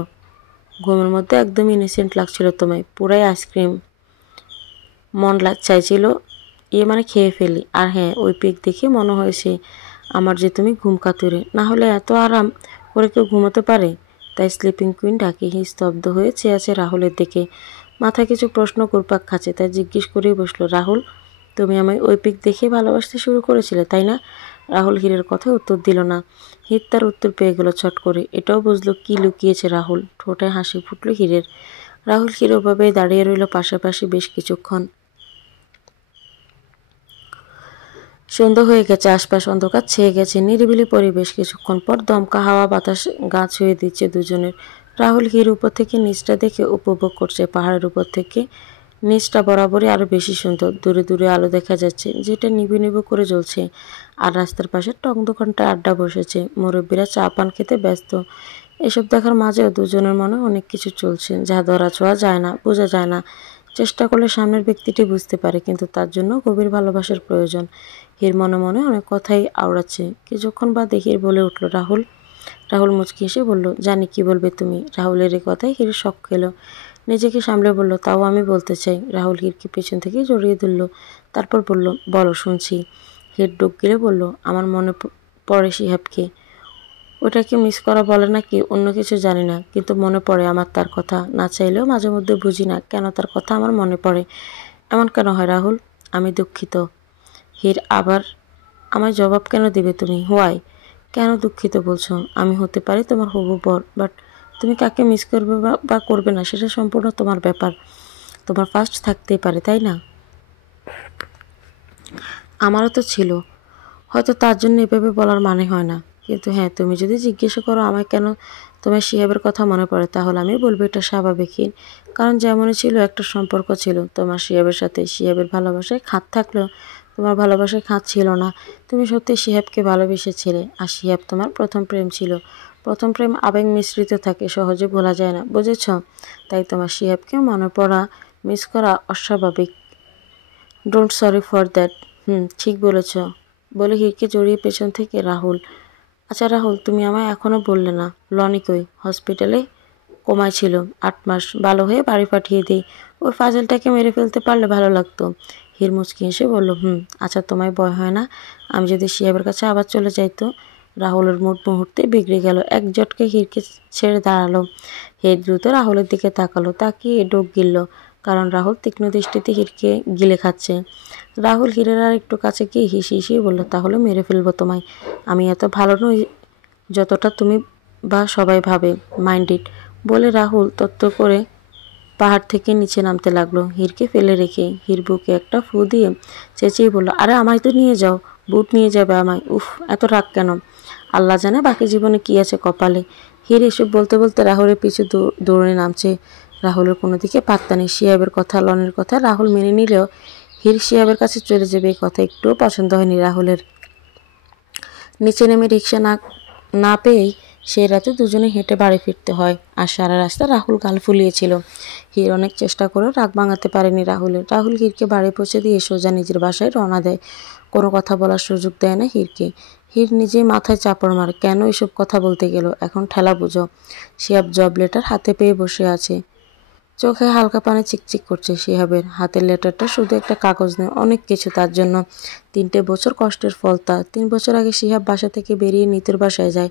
ঘুমের মধ্যে একদম ইনোসেন্ট লাগছিল তোমায়, পুরাই আইসক্রিম। মন চাইছিল মানে খেয়ে ফেলি। আর হ্যাঁ, ওই পিক দেখে মনে হয়েছে আমার যে তুমি ঘুম কাতুরে, না হলে এত আরাম করে কেউ ঘুমোতে পারে? তাই স্লিপিং কুইন ডাকি। হি স্তব্ধ হয়ে চেয়ে আছে রাহুলের দিকে, মাথায় কিছু প্রশ্ন ঘুরপাক খাচ্ছে। তাই জিজ্ঞেস করেই বসলো, রাহুল, তুমি আমায় ওই পিক দেখে ভালোবাসতে শুরু করেছিলে তাই না? রাহুল হীরের কথায় উত্তর দিল না। হীর তার উত্তর পেয়ে গেল ছট করে। এটাও বুঝলো কি লুকিয়েছে রাহুল। ঠোঁটে হাসি ফুটল হীরের। রাহুল হীর ওভাবেই দাঁড়িয়ে রইল পাশাপাশি বেশ কিছুক্ষণ। সন্ধ্যা হয়ে গেছে, আশপাশ অন্ধকার ছেয়ে গেছে, নিরিবিলি পরিবেশ। কিছুক্ষণ পর দমকা হাওয়া বাতাস গা ছুঁয়ে দিচ্ছে দুজনের। রাহুল হীর উপর থেকে নিচটা দেখে উপভোগ করছে। পাহাড়ের উপর থেকে নিচটা বরাবরই আরো বেশি সুন্দর। দূরে দূরে আলো দেখা যাচ্ছে, যেটা নিভু নিভু করে জ্বলছে। আর রাস্তার পাশে টং দোকানটায় আড্ডা বসেছে, মুরব্বীরা চা পান খেতে ব্যস্ত। এসব দেখার মাঝেও দুজনের মনে অনেক কিছু চলছে, যা ধরা ছোঁয়া যায় না, বোঝা যায় না। চেষ্টা করলে সামনের ব্যক্তিটি বুঝতে পারে, কিন্তু তার জন্য গভীর ভালোবাসার প্রয়োজন। হীর মনে মনে অনেক কথাই আওড়াচ্ছে। কিছুক্ষণ বাদে হীর বলে উঠল, রাহুল। রাহুল মুচকি এসে বলল, জানি কি বলবে তুমি। রাহুলের এই কথায় হীর শক খেলো, নিজেকে সামলে বলল, তাও আমি বলতে চাই। রাহুল হীরকে পেছন থেকে জড়িয়ে ধরল, তারপর বলল, বলো, শুনছি। হীর ডুব গিলে বলল, আমার মনে পড়ে শিহাবকে। ওটাকে মিস করা বলে নাকি অন্য কিছু জানি না, কিন্তু মনে পড়ে আমার তার কথা। না চাইলেও মাঝে মধ্যে বুঝি না কেন তার কথা আমার মনে পড়ে। এমন কেন হয় রাহুল? আমি দুঃখিত। হীর আবার আমায় জবাব কেন দিবে তুমি? হোয়াই? কেন দুঃখিত বলছো? আমি হতে পারি তোমার হবু বর, বাট তুমি কাকে মিস করবে বা করবে না সেটা সম্পূর্ণ তোমার ব্যাপার। তোমার ফার্স্ট থাকতেই পারে, তাই না? আমারও তো ছিল, হয়তো তার জন্য এভাবে বলার মানে হয় না। কিন্তু হ্যাঁ, তুমি যদি জিজ্ঞাসা করো আমায় কেন তোমার শিহাবের কথা মনে পড়ে, তাহলে আমি বলবো এটা স্বাভাবিকই। কারণ যেমনই ছিল, একটা সম্পর্ক ছিল তোমার শিহাবের সাথে। শিহাবের ভালোবাসায় খাত থাকলেও তোমার ভালোবাসায় খাত ছিল না। তুমি সত্যি শিহাবকে ভালোবেসেছিলে, আর শিহাব তোমার প্রথম প্রেম ছিল। প্রথম প্রেম আবেগ মিশ্রিত থাকে, সহজে ভোলা যায় না, বুঝেছ? তাই তোমার শিহাবকে মনে পড়া, মিস করা অস্বাভাবিক। Don't sorry for that. ঠিক বলেছ, বলে হীরকে জড়িয়ে পেছন থেকে রাহুল। আচ্ছা রাহুল, তুমি আমায় এখনও বললে না, লনি কই? হসপিটালে কোমায় ছিল 8 মাস, ভালো হয়ে বাড়ি পাঠিয়ে দিই। ওই ফাজলটাকে মেরে ফেলতে পারলে ভালো লাগতো। হীর মুচকি হেসে বলল, আচ্ছা, তোমায় ভয় হয় না আমি যদি শিহাবের কাছে আবার চলে যাই তো? রাহুলের মুড মুহূর্তে বিগড়ে গেল। এক জটকে হিরকে ছেড়ে দাঁড়ালো। হির দ্রুত রাহুলের দিকে তাকালো, তাকিয়ে ডোক গিলল, কারণ রাহুল তীক্ষ্ণ দৃষ্টিতে হিরকে গিলে খাচ্ছে। রাহুল হিরের আর একটু কাছে গিয়ে হিসি হিসিয়ে বলল, তাহলে মেরে ফেলবো তোমায়। আমি এত ভালো নই যতটা তুমি বা সবাই ভাবে, মাইন্ড ইট। বলে রাহুল তত্ত্ব করে পাহাড় থেকে নিচে নামতে লাগলো, হিরকে ফেলে রেখে। হির বুকে একটা ফু দিয়ে চেঁচিয়ে বলল, আরে আমায় তো নিয়ে যাও, বুট নিয়ে যাবে আমায়। উফ, এত রাগ কেন? আল্লাহ জানে বাকি জীবনে কি আছে কপালে। হির এসব বলতে বলতে রাহুলের পিছু দৌড়ে নামছে। রাহুলের কোনো দিকে পাত্তা নেই। শিহাবের কথা, লনের কথা রাহুল মেনে নিলেও হির শিহাবের কাছে চলে যাবে এই কথা একটুও পছন্দ হয়নি রাহুলের। নিচে নেমে রিক্সা না না পেয়েই সেই রাতে দুজনে হেঁটে বাড়ি ফিরতে হয়। আর সারা রাস্তা রাহুল গাল ফুলিয়েছিল। হির অনেক চেষ্টা করেও রাগ ভাঙাতে পারেনি রাহুলের। রাহুল হিরকে বাড়ি পৌঁছে দিয়ে সোজা নিজের বাসায় রওনা দেয়। কোনো কথা বলার সুযোগ দেয় না হিরকে। হির নিজেই মাথায় চাপড় মারে, কেন এসব কথা বলতে গেল, এখন ঠেলা বুঝো। শিহাব জব লেটার হাতে পেয়ে বসে আছে। চোখে হালকা পানি চিকচিক করছে শিহাবের। হাতের লেটারটা শুধু একটা কাগজ নয়, অনেক কিছু তার জন্য। 3টে বছর কষ্টের ফল তার। 3 বছর আগে শিহাব বাসা থেকে বেরিয়ে নিতুর বাসায় যায়।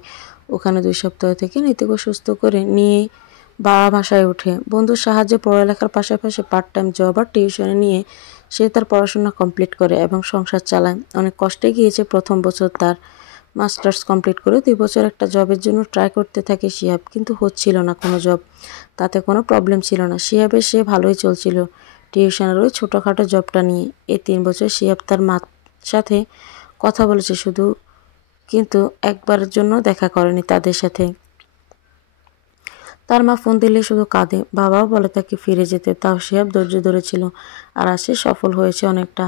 ওখানে 2 সপ্তাহ থেকে নিতুকে সুস্থ করে নিয়ে বাবা বাসায় ওঠে। বন্ধুর সাহায্যে পড়ালেখার পাশাপাশি পার্ট টাইম জব আর টিউশনে নিয়ে সে তার পড়াশোনা কমপ্লিট করে এবং সংসার চালায়। অনেক কষ্টে গিয়েছে প্রথম বছর তার। মাস্টার্স কমপ্লিট করে 2 বছর একটা জবের জন্য ট্রাই করতে থাকে শিহাব, কিন্তু হচ্ছিল না কোনো জব। তাতে কোনো প্রবলেম ছিল না, শিহাবের সে ভালোই চলছিল টিউশনের ওই ছোটোখাটো জবটা নিয়ে। এই 3 বছর শিহাব তার মার সাথে কথা বলেছে শুধু, কিন্তু একবারের জন্য দেখা করেনি তাদের সাথে। তার মা ফোন দিলে শুধু কাঁদে, বাবাও বলে তাকে ফিরে যেতে, তাও শিহাব ধৈর্য ধরেছিল। আর আজ সে সফল হয়েছে অনেকটা।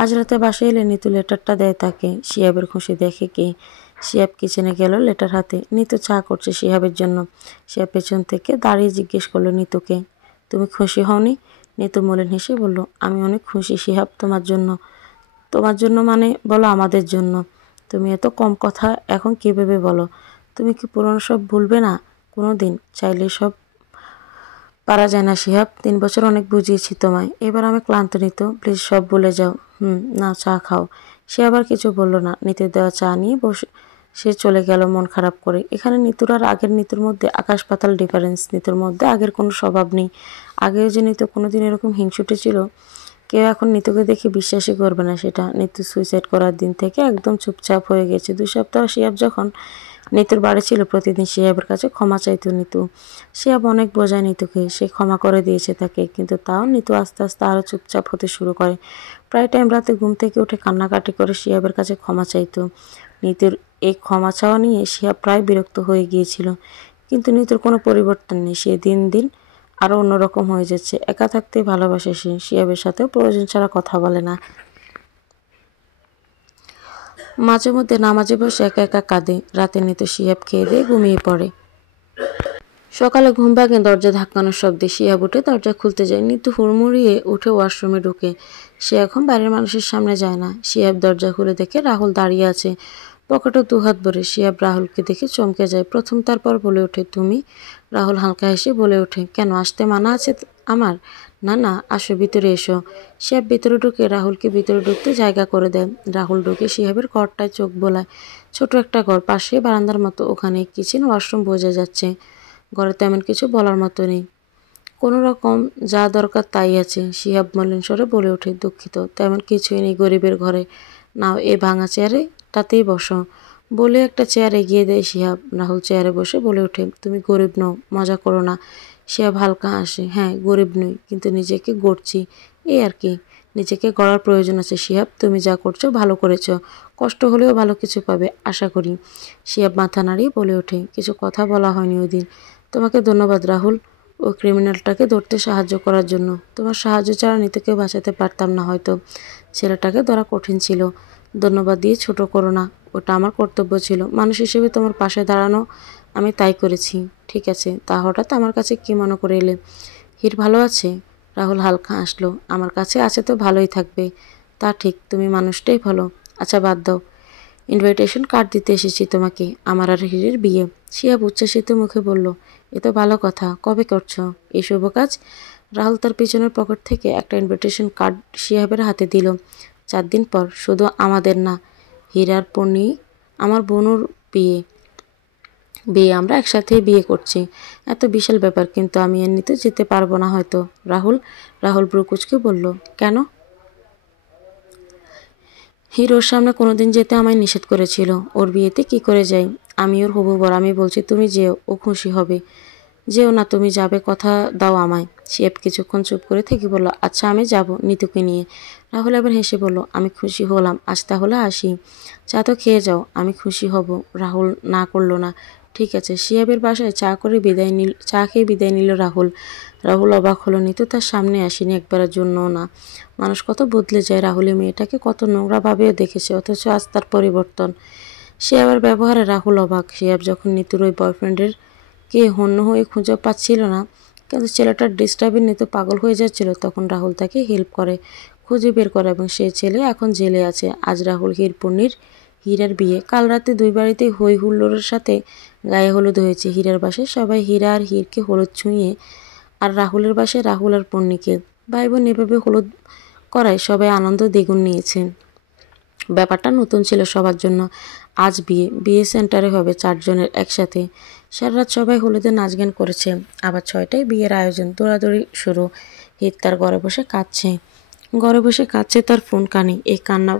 আজ রাতে বাসায় এলে নিতু লেটারটা দেয় তাকে। শিহাবের খুশি দেখে কে। শিহাব কিচেনে গেল লেটার হাতে। নিতু চা করছে শিহাবের জন্য। শিহাব পেছন থেকে দাঁড়িয়ে জিজ্ঞেস করলো নিতুকে, তুমি খুশি হওনি? নিতু মলিন হেসে বলল, আমি অনেক খুশি শিহাব, তোমার জন্য। তোমার জন্য মানে বলো আমাদের জন্য। তুমি এত কম কথা এখন কীভাবে বলো? তুমি কি পুরনো সব ভুলবে না কোনো দিন? চাইলে সব পারা যায় না শিহাব। 3 বছর অনেক বুঝিয়েছি তোমায়, এবার আমি ক্লান্ত নিতু, প্লিজ সব ভুলে যাও। না, চা খাও। সে আবার কিছু বলল না। নিতুর দেওয়া চা নিয়ে বসে সে চলে গেল মন খারাপ করে। এখানে নিতুর আর আগের নিতুর মধ্যে আকাশ পাতাল ডিফারেন্স। নিতুর মধ্যে আগের কোনো স্বভাব নেই। আগেও যে নিতু কোনোদিন এরকম হিংসুটে ছিল, কেউ এখন নিতুকে দেখে বিশ্বাসই করবে না সেটা। নিতু সুইসাইড করার দিন থেকে একদম চুপচাপ হয়ে গেছে। 2 সপ্তাহ শিহাব যখন নিতুর বাড়ি ছিল, প্রতিদিন শিহাবের কাছে ক্ষমা চাইতো নিতু। শিহাব অনেক বোঝায় নিতুকে, সে ক্ষমা করে দিয়েছে তাকে, কিন্তু তাও নিতু আস্তে আস্তে আরও চুপচাপ হতে শুরু করে। প্রায় টাইম রাতে ঘুম থেকে উঠে কান্নাকাটি করে শিহাবের কাছে ক্ষমা চাইতো। নিতুর এই ক্ষমা চাওয়া নিয়ে শিহাব প্রায় বিরক্ত হয়ে গিয়েছিল, কিন্তু নিতুর কোনো পরিবর্তন নেই। সে দিন দিন আরও অন্যরকম হয়ে যাচ্ছে। একা থাকতেই ভালোবাসে সে। শিহাবের সাথেও প্রয়োজন ছাড়া কথা বলে না। মাঝে মধ্যে নামাজে বসে একা একা কাঁদে। রাতে নিতু শিহাব খেয়ে দিয়ে ঘুমিয়ে পড়ে। সকালে ঘুম ভাঙে দরজা ধাক্কানোর শব্দে। শিহাব উঠে দরজা খুলতে যায়। নিতু হুড়মুড়িয়ে উঠে ওয়াশরুমে ঢুকে। সে এখন বাড়ির মানুষের সামনে যায় না। শিহাব দরজা খুলে দেখে রাহুল দাঁড়িয়ে আছে, পকেটে 2 হাত ভরে। শিহাব রাহুলকে দেখে চমকে যায়। প্রথম তারপর বলে ওঠে, তুমি? রাহুল হালকা হেসে বলে ওঠে, কেন, আসতে মানা আছে আমার? না না, আসো, ভিতরে এসো। শিহাব ভিতরে ঢুকে রাহুলকে ভিতরে ঢুকতে জায়গা করে দেয়। রাহুল ঢুকে শিহাবের ঘরটায় চোখ বোলায়। ছোট একটা ঘর, পাশে বারান্দার মতো, ওখানে কিচেন ওয়াশরুম বোঝা যাচ্ছে। ঘরে তেমন কিছু বলার মতো নেই। কোনো রকম যা দরকার তাই আছে। শিহাব মলিন স্বরে বলে ওঠে, দুঃখিত, তেমন কিছুই নেই গরিবের ঘরে। নাও, এই ভাঙা চেয়ারে তাতেই বসো। বলে একটা চেয়ার এগিয়ে দেয় শিহাব। রাহুল চেয়ারে বসে বলে ওঠে, তুমি গরিব নও, মজা করো না। শিহাব হালকা হাসে, হ্যাঁ, গরিব নই, কিন্তু নিজেকে গড়ছি, এই আর কি। নিজেকে গড়ার প্রয়োজন আছে শিহাব, তুমি যা করছো ভালো করেছো। কষ্ট হলেও ভালো কিছু পাবে আশা করি। শিহাব মাথা নাড়িয়ে বলে ওঠে, কিছু কথা বলা হয়নি ওই দিন। তোমাকে ধন্যবাদ রাহুল, ও ক্রিমিনালটাকে ধরতে সাহায্য করার জন্য। তোমার সাহায্য ছাড়া নিতুকে বাঁচাতে পারতাম না হয়তো। ছেলেটাকে ধরা কঠিন ছিল। ধন্যবাদ দিয়ে ছোট করো না, ওটা আমার কর্তব্য ছিল। মানুষ হিসেবে তোমার পাশে দাঁড়ানো, আমি তাই করেছি। ঠিক আছে, তা হঠাৎ আমার কাছে কি মনে করে এলে? হির ভালো আছে? রাহুল হালকা হাসলো, আমার কাছে আছে তো ভালোই থাকবে। তা ঠিক, তুমি মানুষটাই ভালো। আচ্ছা বাদ দাও, ইনভাইটেশন কার্ড দিতে এসেছি তোমাকে, আমার আর হিরের বিয়ে। শিহাব উচ্ছ্বাসিত মুখে বলল, এ তো ভালো কথা, কবে করছো এই শুভ কাজ? রাহুল তার পিছনের পকেট থেকে একটা ইনভিটেশন কার্ড শিহাবের হাতে দিল। 4 দিন পর, শুধু আমাদের না, হীরার পূর্ণি, আমার বোনুর বিয়ে বিয়ে আমরা একসাথে বিয়ে করছি, এত বিশাল ব্যাপার, কিন্তু আমি আর নিতু যেতে পারবো না হয়তো। রাহুল রাহুল ব্রুকুচকে বলল, কেন? হিরোর সামনে কোনোদিন যেতে আমায় নিষেধ করেছিল, ওর বিয়েতে কি করে যাই? আমি ওর হবু বর, আমি বলছি তুমি যেও, ও খুশি হবে। যেও না, তুমি যাবে, কথা দাও আমায়। শিব কিছুক্ষণ চুপ করে থেকে বলল, আচ্ছা আমি যাব নিতুকে নিয়ে। রাহুল এবার হেসে বলল, আমি খুশি হলাম, আজ তাহলে আসি। চা তো খেয়ে যাও, আমি খুশি হব। রাহুল না করলো না। ঠিক আছে। শিয়াবের বাসায় চা খেয়ে বিদায় নিল রাহুল। রাহুল অবাক হলো, নিতু তার সামনে আসেনি একবারের জন্যও না। মানুষ কত বদলে যায়। রাহুলের মেয়েটাকে কত নোংরাভাবেও দেখেছে, অথচ আজ তার পরিবর্তন। শিয়াবের ব্যবহারে রাহুল অবাক। শিয়াব যখন নিতুর ওই বয়ফ্রেন্ডের কে হন্য হয়ে খুঁজে পাচ্ছিল না, কিন্তু ছেলেটার ডিস্টার্বে নিতে পাগল হয়ে যাচ্ছিল, তখন রাহুল তাকে হেল্প করে, খুঁজে বের করে, এবং সেই ছেলে এখন জেলে আছে। আজ রাহুল হীরার বিয়ে। কাল রাতে দুই বাড়িতেই হই হুল্লোড়ের সাথে গায়ে হলুদ হয়েছে। হীরার বাসায় সবাই হীরা আর হীরকে হলুদ ছুঁয়ে, আর রাহুলের বাসায় রাহুল আর পূর্ণিকে। ভাই বোন এভাবে হলুদ করায় সবাই আনন্দ দ্বিগুণ নিয়েছে। ব্যাপারটা নতুন ছিল সবার জন্য। আজ বিয়ে সেন্টারে হবে 4 জনের একসাথে। সারা রাত সবাই হলুদে নাচ গান করেছে। আবার 6টায় বিয়ের আয়োজন, দৌড়াদৌড়ি শুরু। হিত তার ঘরে বসে কাঁদছে তার ফোন কানে। এই কান্না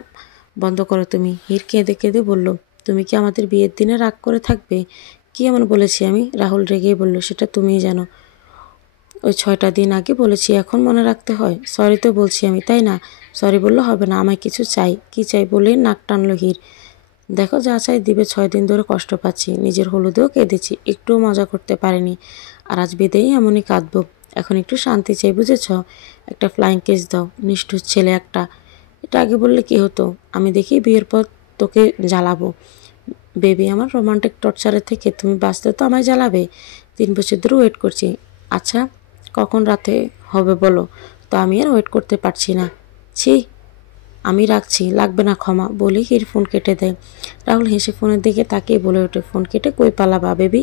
বন্ধ করো তুমি। হির কেঁদে কেঁদে বলল, তুমি কি আমাদের বিয়ের দিনে রাগ করে থাকবে? কি এমন বলেছি আমি? রাহুল রেগেই বলল, সেটা তুমিই জানো। ওই 6টা দিন আগে বলেছি, এখন মনে রাখতে হয়? সরি তো বলছি আমি, তাই না? সরি বললে হবে না, আমায় কিছু চাই। কি চাই বলেই নাক টানলো হির। দেখো যা চাই দিবে, 6 দিন ধরে কষ্ট পাচ্ছি, নিজের হলুদেও কেঁদেছি, একটুও মজা করতে পারিনি, আর আজ বিদেই এমনই কাঁদবো। এখন একটু শান্তি চাই, বুঝেছ? একটা ফ্লাইং কিস দাও, নিষ্ঠুর ছেলে একটা। এটা আগে বললে কি হতো? আমি দেখি বিয়ের পর তোকে জ্বালাবো। বেবি, আমার রোমান্টিক টর্চারের থেকে তুমি বাঁচতে তো আমায় জ্বালাবে? 3 বছর ধরে ওয়েট করছি। আচ্ছা কখন রাতে হবে বলো, তো আমি আর ওয়েট করতে পারছি না। ছি, আমি রাখছি, লাগবে না ক্ষমা, বলে হির ফোন কেটে দেয়। রাহুল হেসে ফোনের দিকে তাকিয়ে বলে ওঠে, ফোন কেটে কই পালাবা বেবি?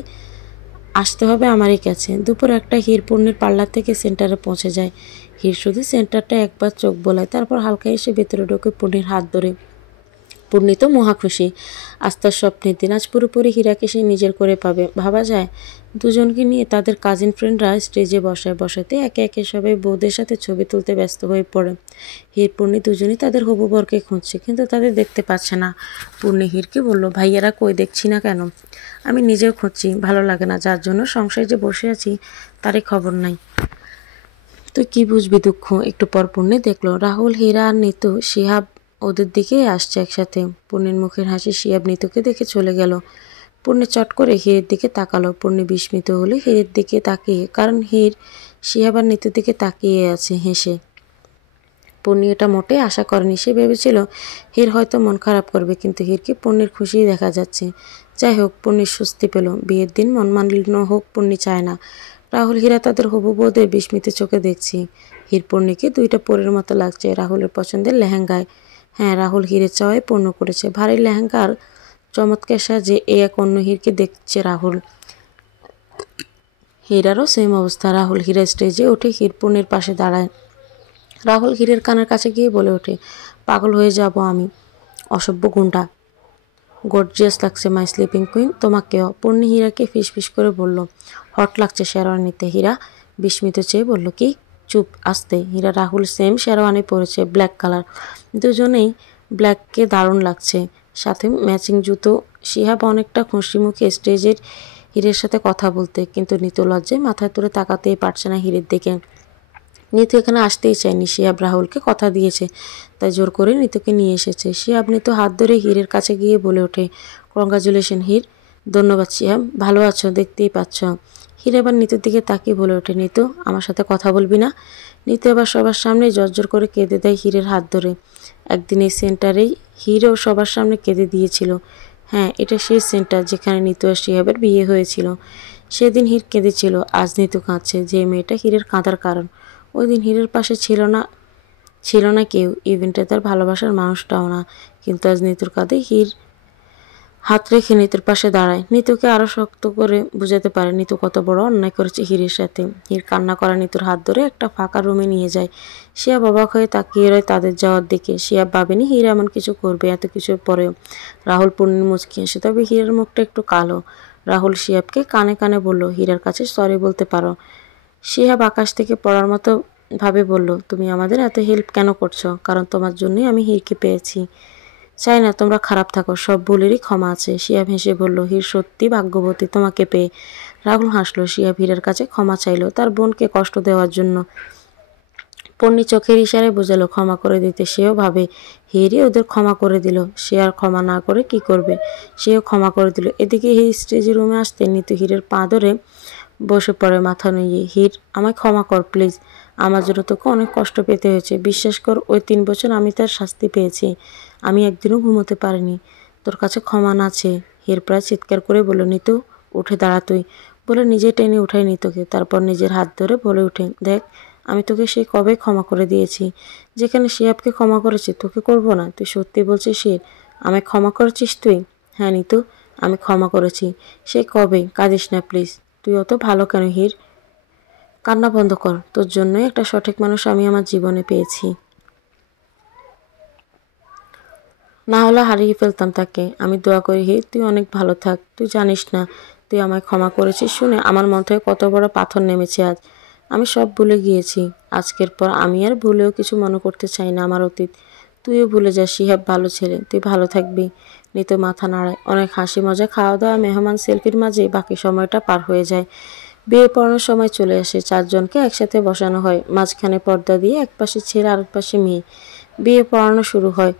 আসতে হবে আমারই কাছে। দুপুর একটা হির পূর্ণির পার্লার থেকে সেন্টারে পৌঁছে যায়। হির শুধু সেন্টারটা একবার চোখ বোলায়, তারপর হালকা এসে ভেতরে ঢোকে পূর্ণির হাত ধরে। পূর্ণি তো মহা খুশি। আজ তার স্বপ্নের দিন, আজ পুরোপুরি হীরাকে সে নিজের করে পাবে। ভাবা যায়, দুজনকে নিয়ে তাদের কাজিন ফ্রেন্ডরা স্টেজে বসাতে একে একে সবাই বউদের সাথে ছবি তুলতে ব্যস্ত হয়ে পড়ে। হীর পূর্ণি দুজনই তাদের হবু বরকে খুঁজছে, কিন্তু তাদের দেখতে পাচ্ছে না। পূর্ণি হীরকে বলল, ভাইয়ারা কই, দেখছি না কেন? আমি নিজেও খুঁজছি, ভালো লাগে না, যার জন্য সংসারে যে বসে আছি তারই খবর নাই। তুই কি বুঝবি দুঃখ? একটু পর পূর্ণি দেখলো রাহুল, হীরা আর নিতু, শিহাব ওদের দিকেই আসছে একসাথে। পূর্ণির মুখের হাসি শিহাব নিতুকে দেখে চলে গেল। পূর্ণি চট করে হীরের দিকে তাকালো। পূর্ণি বিস্মিত হলো হীরের দিকে তাকিয়ে, কারণ হীর শিহাব আর নিতুর দিকে তাকিয়ে আছে হেসে। পূর্ণি এটা মোটেই আশা করেনি। সে ভেবেছিল হীর হয়তো মন খারাপ করবে, কিন্তু হীরকে পূর্ণির খুশিই দেখা যাচ্ছে। যাই হোক, পূর্ণির স্বস্তি পেল। বিয়ের দিন মন মালিন্য হোক পূর্ণি চায় না। রাহুল হীরা তাদের হবু বউদের বিস্মিত চোখে দেখছি। হীর পূর্ণিকে দুইটা পরীর মতো লাগছে রাহুলের পছন্দের লেহেঙ্গায়। হ্যাঁ, রাহুল হীরের চাওয়াই পূর্ণ করেছে। ভারী লেহেঙ্গার চমৎকার সাজে এক অন্য হীরকে দেখছে রাহুল। হীরারও সেম অবস্থা। রাহুল হীরা স্টেজে উঠে হীর পূর্ণির পাশে দাঁড়ায়। রাহুল হীরের কানের কাছে গিয়ে বলে ওঠে, পাগল হয়ে যাব আমি, অসভ্য গুন্ডা। গর্জিয়াস লাগছে মাই স্লিপিং কুইন, তোমাকেও। পূর্ণি হীরাকে ফিসফিস করে বলল, হট লাগছে শেরওয়ানিতে। হীরা বিস্মিত চেয়ে বলল, কি? চুপ, আস্তে। হীরা রাহুল সেম শেরওয়ানি পরেছে, ব্ল্যাক কালার। দুজনেই ব্ল্যাককে দারুণ লাগছে, সাথে ম্যাচিং জুতো। শিহাব অনেকটা খুশি মুখে স্টেজের হীরের সাথে কথা বলতে, কিন্তু নিতু লজ্জায় মাথায় তুলে তাকাতেই পারছে না হীরের দিকে। নিতু এখানে আসতেই চায়নি। শিহাব রাহুলকে কথা দিয়েছে, তাই জোর করে নিতুকে নিয়ে এসেছে। শিহাব নিতু হাত ধরে হীরের কাছে গিয়ে বলে ওঠে, কংগ্রাচুলেশন হীর। ধন্যবাদ শিহাব, ভালো আছো, দেখতেই পাচ্ছ। হীর এবার নিতুর দিকে তাকিয়ে বলে ওঠে, নিতু আমার সাথে কথা বলবি না? নিতু এবার সবার সামনে জর্জর করে কেঁদে দেয় হীরের হাত ধরে। একদিন এই সেন্টারেই হীরও সবার সামনে কেঁদে দিয়েছিল। হ্যাঁ, এটা সেই সেন্টার যেখানে নিতু আর শিহাবের বিয়ে হয়েছিল। সেদিন হীর কেঁদেছিল, আজ নিতু কাঁদছে, যে মেয়েটা হীরের কাঁদার কারণ। ওই দিন হীরের পাশে ছিল না কেউ, ইভেন্টে তার ভালোবাসার মানুষটাও না। কিন্তু আজ নিতুর কাঁধে হীর হাত রেখে নিতুর পাশে দাঁড়ায়। নিতুকে আরো শক্ত করে বুঝাতে পারে নিতু কত বড় অন্যায় করেছে হিরের সাথে। হির কান্না করা নিতুর হাত ধরে একটা ফাঁকা রুমে নিয়ে যায়। শিয়া অবাক হয়ে তাকিয়ে রয় তাদের যাওয়ার দিকে। শিয়া ভাবেনি হির এমন কিছু করবে। এত কিছুর পরেও রাহুল পূর্ণির মুচকি হাসে, তবে হীরের মুখটা একটু কালো। রাহুল শিহাবকে কানে কানে বলল, হীরার কাছে সরি বলতে পারো। শিহাব আকাশ থেকে পড়ার মতো ভাবে বলল, তুমি আমাদের এত হেল্প কেন করছো? কারণ তোমার জন্যই আমি হীরকে পেয়েছি। চাই না তোমরা খারাপ থাকো, সব ভুলেরই ক্ষমা আছে। শিহাব হেসে বলল, হীর সত্যি ভাগ্যবতী তোমাকে পেয়ে। রাহুল হাসলো। শিহাব হীরের কাছে ক্ষমা চাইলো তার বোনকে কষ্ট দেওয়ার জন্য। পন্নী চোখের ইশারায় বোঝালো ক্ষমা করে দিতে। সেও ভাবে হিরই ওদের ক্ষমা করে দিল, সে আর ক্ষমা না করে কি করবে। সেও ক্ষমা করে দিল। এদিকে হির স্টেজের রুমে আসতে নিতু হীরের পা ধরে বসে পড়ে মাথা নুইয়ে। হীর, আমায় ক্ষমা কর প্লিজ। আমার জন্য তোকে অনেক কষ্ট পেতে হয়েছে। বিশ্বাস কর, ওই 3 বছর আমি তার শাস্তি পেয়েছি। আমি একদিনও ঘুমোতে পারিনি তোর কাছে ক্ষমা না চেয়ে। হীর প্রায় চিৎকার করে বলল, নিতু উঠে দাঁড়া তুই, বলে নিজে টেনে উঠায় নিতুকে। তারপর নিজের হাত ধরে বলে উঠে, দেখ আমি তোকে সেই কবে ক্ষমা করে দিয়েছি। যেখানে শিহাবকে ক্ষমা করেছি তোকে করব না? তুই সত্যি বলছিস হীর, আমায় ক্ষমা করেছিস তুই? হ্যাঁ নিতু, আমি ক্ষমা করেছি। সে কবে, কাঁদিস না প্লিজ। তুই অত ভালো কেন হীর? কান্না বন্ধ কর। তোর জন্যই একটা সঠিক মানুষ আমি আমার জীবনে পেয়েছি। না হলে হারিয়ে ফেলতাম তাকে। আমি দোয়া করি হীর তুই অনেক ভালো থাক। তুই জানিস না তুই আমায় ক্ষমা করেছিস শুনে আমার মন থেকে কত বড় পাথর নেমেছে আজ। আমি সব ভুলে গিয়েছি। আজকের পর আমি আর ভুলেও কিছু মনে করতে চাই না আমার অতীত। তুইও ভুলে যা। শিহাব ভালো ছেলে, তুই ভালো থাকবি। নিতু মাথা নাড়ায়। অনেক হাসি মজা, খাওয়া দাওয়া, মেহমান সেলফির মাঝে বাকি সময়টা পার হয়ে যায়। বিয়ে পড়ানোর সময় চলে আসে। 4জনকে একসাথে বসানো হয়। মাঝখানে পর্দা দিয়ে একপাশে ছেলে আর একপাশে মেয়ে। বিয়ে পড়ানো শুরু হয়।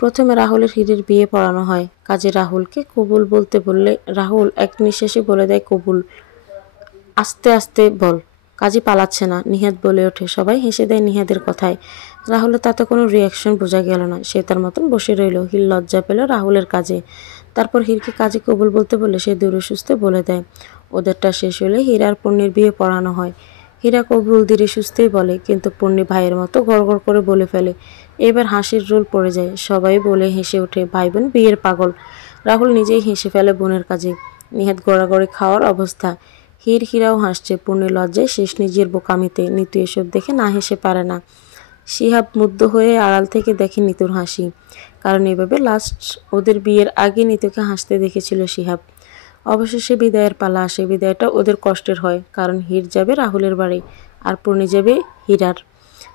প্রথমে রাহুলের হীরের বিয়ে পড়ানো হয়। কাজে রাহুলকে কবুল বলতে বললে রাহুল এক নিঃশ্বাসে বলে দেয় কবুল। আস্তে আস্তে বল। কাজী পালাচ্ছে না, নিহাদ বলে ওঠে। সবাই হেসে দেয় নিহাদের কথায়। রাহুলের তাতে কোনো রিয়াকশন বোঝা গেল না। সে তার মতন বসে রইল। হীর লজ্জা পেল রাহুলের কাজে। তারপর হীরকে কাজী কবুল বলতে বললে সে দূরে সুস্থে বলে দেয়। ওদেরটা শেষ হলে হীরা আর পূর্ণির বিয়ে পড়ানো হয়। হীরা কবুল ধীরে সুস্থেই বলে, কিন্তু পূর্ণি ভাইয়ের মতো গড়গড় করে বলে ফেলে। এবার হাসির রোল পড়ে যায়। সবাই বলে হেসে ওঠে, ভাই বোন বিয়ের পাগল। রাহুল নিজেই হেসে ফেলে বোনের কাজে। নিহাদ গড়াগড়ি খাওয়ার অবস্থা। হীরাও হাসছে। পূর্ণি লজ্জায় শেষ নিজের বোকামিতে। নিতু এসব দেখে না হেসে পারে না। শিহাব মুগ্ধ হয়ে আড়াল থেকে দেখে নিতুর হাসি। কারণ এভাবে লাস্ট ওদের বিয়ের আগে নিতুকে হাসতে দেখেছিল শিহাব। অবশেষে বিদায়ের পালা আসে। বিদায়টা ওদের কষ্টের হয়, কারণ হীর যাবে রাহুলের বাড়ি আর পূর্ণি যাবে হীরার।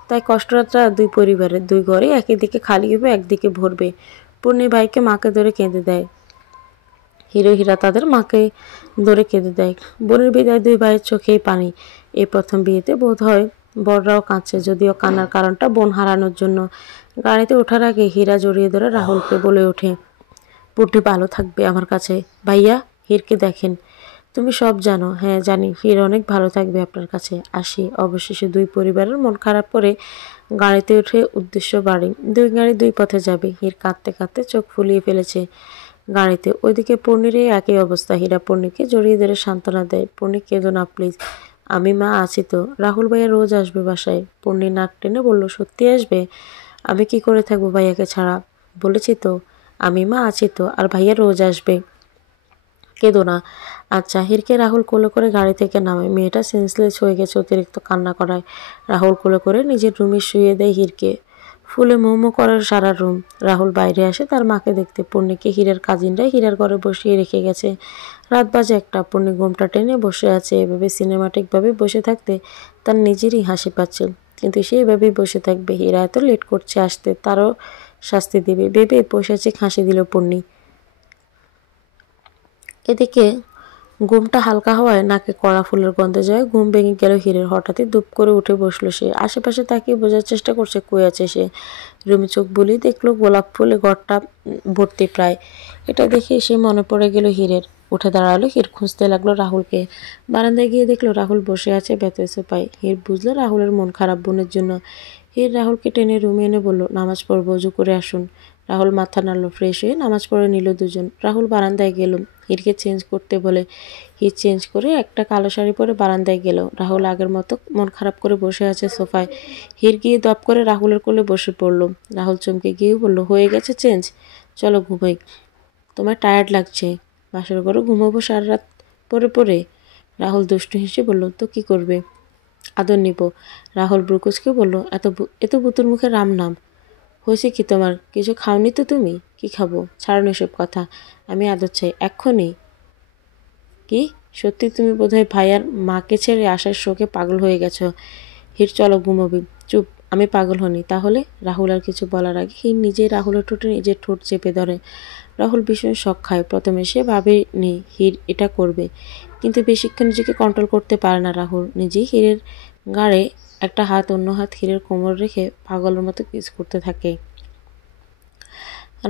তাই কষ্টটা দুই পরিবারের। দুই ঘরে একদিকে খালি হবে, একদিকে ভরবে। পূর্ণি ভাইকে মাকে ধরে কেঁদে দেয়। হীরা তাদের মাকে ধরে কেঁদে দেয়। বোনের বিদায় দুই ভাইয়ের চোখেই পানি। এই প্রথম বিয়েতে বোধ হয় বড়রাও কাঁদছে, যদিও কান্নার কারণটা বোন হারানোর জন্য। গাড়িতে ওঠার আগে হীরা জড়িয়ে ধরে রাহুলকে বলে ওঠে, পুটি ভালো থাকবে আমার কাছে। ভাইয়া, হীরকে দেখেন। তুমি সব জানো। হ্যাঁ জানি, হীর অনেক ভালো থাকবে আপনার কাছে। আসি। অবশেষে দুই পরিবারের মন খারাপ করে গাড়িতে উঠে উদ্দেশ্য বাড়ি। দুই গাড়ি দুই পথে যাবে। হীর কাঁদতে কাঁদতে চোখ ফুলিয়ে ফেলেছে গাড়িতে। ওইদিকে পূর্ণির একই অবস্থা। হীরা পূর্ণিকে জড়িয়ে ধরে সান্ত্বনা দেয়, পূর্ণি কেঁদো না প্লিজ, আমি মা আছি তো। রাহুল ভাইয়া রোজ আসবে বাসায়। পূর্ণি নাক টেনে বলল, সত্যি আসবে? আমি কি করে থাকবো ভাইয়াকে ছাড়া? বলেছি তো, আমি মা আছি তো, আর ভাইয়া রোজ আসবে। কেঁদো না। আচ্ছা। হীরকে রাহুল কোলে করে গাড়ি থেকে নামে। মেয়েটা সেন্সলেস হয়ে গেছে অতিরিক্ত কান্না করায়। রাহুল কোলে করে নিজের রুমে শুয়ে দেয় হীরকে। ফুলে মোমো করার সারা রুম। রাহুল বাইরে আসে তার মাকে দেখতে। পূর্ণিকে হীরের কাজিনরা হীরার ঘরে বসিয়ে রেখে গেছে। রাত বাজে 1টা। পূর্ণি ঘোমটা টেনে বসে আছে। এভাবে সিনেমাটিকভাবে বসে থাকতে তার নিজেরই হাসি পাচ্ছে। কিন্তু সে এভাবেই বসে থাকবে। হীরা এত লেট করছে আসতে, তারও শাস্তি দেবে ভেবে পৈশাচিক হাসি দিল পূর্ণি। এদিকে ঘুমটা হালকা হওয়ায় নাকে কড়া ফুলের গন্ধে যায়। ঘুম ভেঙে গেল হীরের। হঠাৎই দুপ করে উঠে বসলো সে। আশেপাশে তাকিয়ে বোঝার চেষ্টা করছে কই আছে সে। রুমে চোখ বুলিয়ে দেখলো গোলাপ ফুলে ঘরটা ভর্তি প্রায়। এটা দেখে সে মনে পড়ে গেল হীরের। উঠে দাঁড়ালো। হীর খুঁজতে লাগলো রাহুলকে। বারান্দায় গিয়ে দেখলো রাহুল বসে আছে বেতের সোফায়। হীর বুঝলো রাহুলের মন খারাপ বোনের জন্য। হীর রাহুলকে টেনে রুমে এনে বলল, নামাজ পড়বো, অজু করে আসুন। রাহুল মাথা নাড়ল। ফ্রেশ হয়ে নামাজ পড়ে নিল দুজন। রাহুল বারান্দায় গেল হীরকে চেঞ্জ করতে বলে। হীর চেঞ্জ করে একটা কালো শাড়ি পরে বারান্দায় গেল। রাহুল আগের মতো মন খারাপ করে বসে আছে সোফায়। হীর গিয়ে দপ করে রাহুলের কোলে বসে পড়ল। রাহুল চমকে গিয়ে বলল, হয়ে গেছে চেঞ্জ, চলো ঘুমাই। তোমার টায়ার্ড লাগছে, বাসর ঘরে ঘুমাবো সারা রাত পরে পরে। রাহুল দুষ্টু হেসে বলল, তো কি করবে? আদর নিব। রাহুল ব্রুকুচকে বলল, এত বুতুর মুখে রাম নাম। হয়েছে কি তোমার? কিছু খাওনি তো তুমি? কি খাবো? ছাড়ুন এসব কথা, আমি আদর চাই এক্ষুনি। কি? সত্যি তুমি বোধহয় ভাইয়ার মাকে ছেড়ে আসার শোকে পাগল হয়ে গেছো। হির চলো ঘুমাবি। চুপ, আমি পাগল হনি তাহলে? রাহুল আর কিছু বলার আগে হির নিজেই রাহুলের ঠোঁটে নিজের ঠোঁট চেপে ধরে। রাহুল ভীষণ শক খায়। প্রথমে সে ভাবেনি হির এটা করবে, কিন্তু বেশিক্ষণ নিজেকে কন্ট্রোল করতে পারে না রাহুল। নিজেই হিরের গাড়ে একটা হাত অন্য হাত হিরের কোমর রেখে পাগলের মতো কিস করতে থাকে।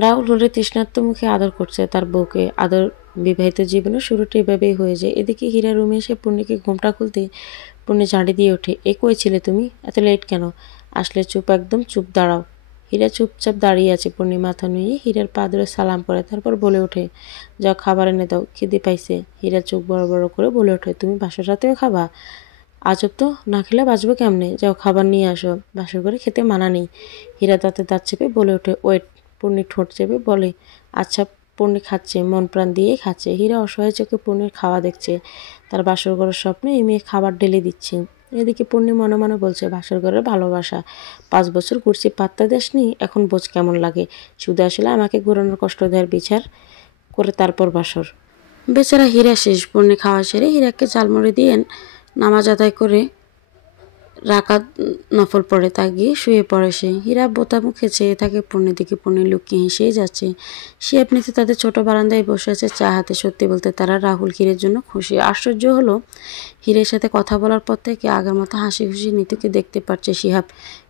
রাহুল হলে তৃষ্ণার্ত মুখে আদর করছে তার বউকে। আদর বিবাহিত জীবনের শুরুটা এভাবেই হয়ে যায়। এদিকে হীরা রুমে এসে পূর্ণিকে ঘুমটা খুলতে পূর্ণি ঝাঁড়ি দিয়ে ওঠে। কই ছিলে তুমি? এত লেট কেন? আসলে চুপ, একদম চুপ, দাঁড়াও। হীরা চুপচাপ দাঁড়িয়ে আছে। পূর্ণি মাথা নুয়ে হীরার পা ধরে সালাম করে, তারপর বলে ওঠে, যাও খাবার এনে দাও, খিদে পাইছে। হীরা চোখ বড় বড় করে বলে ওঠে, তুমি বাসার রাতেও খাবা? আজব তো, না খেলে বাঁচবো কেমনে? যাও খাবার নিয়ে আসো, বাসর করে খেতে মানা নেই। হীরা দাঁতে দাঁত চেপে বলে ওঠে, ওয়েট। পূর্ণি ঠোঁট চেপে বলে, আচ্ছা। পূর্ণি খাচ্ছে, মন প্রাণ দিয়েই খাচ্ছে। হীরা অসহায় চোখে পূর্ণির খাওয়া দেখছে। তার বাসর ঘরের স্বপ্নে এই মেয়ে খাবার ঢেলে দিচ্ছে। এদিকে পূর্ণি মনে মনে বলছে, বাসর ঘরের ভালোবাসা 5 বছর ঘুরছি, পাত্তা দেসনি, এখন বোঝ কেমন লাগে। শুধু আসলে আমাকে ঘুরানোর কষ্ট দেওয়ার বিচার করে তারপর বাসর। বেচারা হীরা শেষ। পূর্ণি খাওয়া সেরে হীরাকে ঝালমুড়ি দিয়ে নামাজ আদায় করে রাকাত নফল পড়ে তা গিয়ে শুয়ে পড়ে সে। হীরা বোতা মুখে চেয়ে থাকে পূর্ণির দিকে। পূর্ণি লুকিয়ে হেসেই যাচ্ছে। সে এমনিতে তাদের ছোট বারান্দায় বসে আছে চা হাতে। সত্যি বলতে তারা রাহুল হীরের জন্য খুশি। আশ্চর্য হলো, হীরের সাথে কথা বলার পর থেকে আগের মতো হাসি খুশি নিতুকে দেখতে পাচ্ছে শিহাব।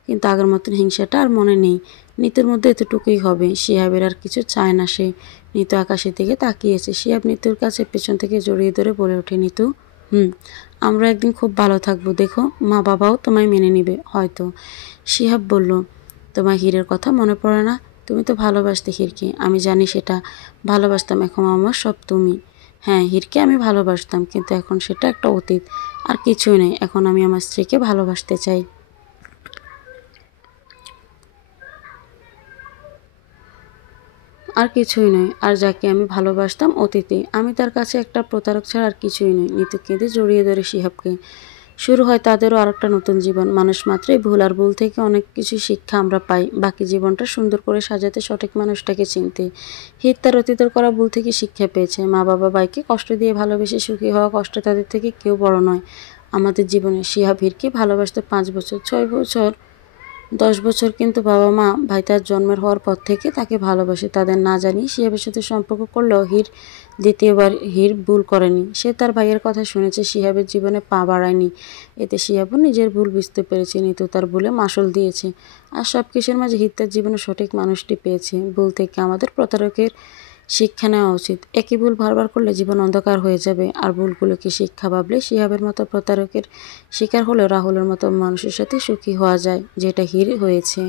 কিন্তু আগের মতন হিংসাটা আর মনে নেই। নিতুর মধ্যে এতটুকুই হবে, শিহাবের আর কিছু চায় না সে। নিতু আকাশের দিকে তাকিয়েছে। শিহাব নিতুর কাছে পেছন থেকে জড়িয়ে ধরে বলে ওঠে, নিতু, আমরা একদিন খুব ভালো থাকবো, দেখো মা বাবাও তোমায় মেনে নিবে হয়তো। শিহাব বলল, তোমার হীরের কথা মনে পড়ে না? তুমি তো ভালোবাসতে হীরকে, আমি জানি সেটা। ভালোবাসতাম, এখন আমার সব তুমি। হ্যাঁ, হীরকে আমি ভালোবাসতাম, কিন্তু এখন সেটা একটা অতীত, আর কিছুই নেই। এখন আমি আমার স্ত্রীকে ভালোবাসতে চাই। আর কিছুই নয়। আর যাকে আমি ভালোবাসতাম অতীতে, আমি তার কাছে একটা প্রতারক ছাড়া আর কিছুই নয়। নিতু কেঁদে জড়িয়ে ধরে শিহাবকে। শুরু হয় তাদেরও আরেকটা নতুন জীবন। মানুষ মাত্রই ভুল, আর ভুল থেকে অনেক কিছু শিক্ষা আমরা পাই। বাকি জীবনটা সুন্দর করে সাজাতে সঠিক মানুষটাকে চিনতে। হিত তার অতীতের করা ভুল থেকে শিক্ষা পেয়েছে। মা বাবা ভাইকে কষ্ট দিয়ে ভালোবেসে সুখী হওয়া কষ্ট তাদের থেকে কেউ বড় নয় আমাদের জীবনে। শিহাব হীরকে ভালোবাসতে 5 বছর, 6 বছর, 10 বছর, কিন্তু বাবা মা ভাই তার জন্মের হওয়ার পর থেকে তাকে ভালোবাসে। তাদের না জানিয়ে শিহাবের সাথে সম্পর্ক করলেও দ্বিতীয়বার হীর ভুল করেনি। সে তার ভাইয়ের কথা শুনেছে, শিহাবের জীবনে পা বাড়ায়নি। এতে শিহাবও নিজের ভুল বুঝতে পেরেছে। নিতু তার ভুলে মাসুল দিয়েছে। আর সব কিছুর মাঝে হীর তার জীবনে সঠিক মানুষটি পেয়েছে। ভুল থেকে আমাদের প্রতারকের শিক্ষা নেওয়া উচিত। একই ভুল বারবার করলে জীবন অন্ধকার হয়ে যাবে। আর ভুলগুলোকে শিক্ষা ভাবলে শিহাবের মতো প্রতারকের শিকার হলেও রাহুলের মতো মানুষের সাথে সুখী হওয়া যায়, যেটা হীর হয়েছে।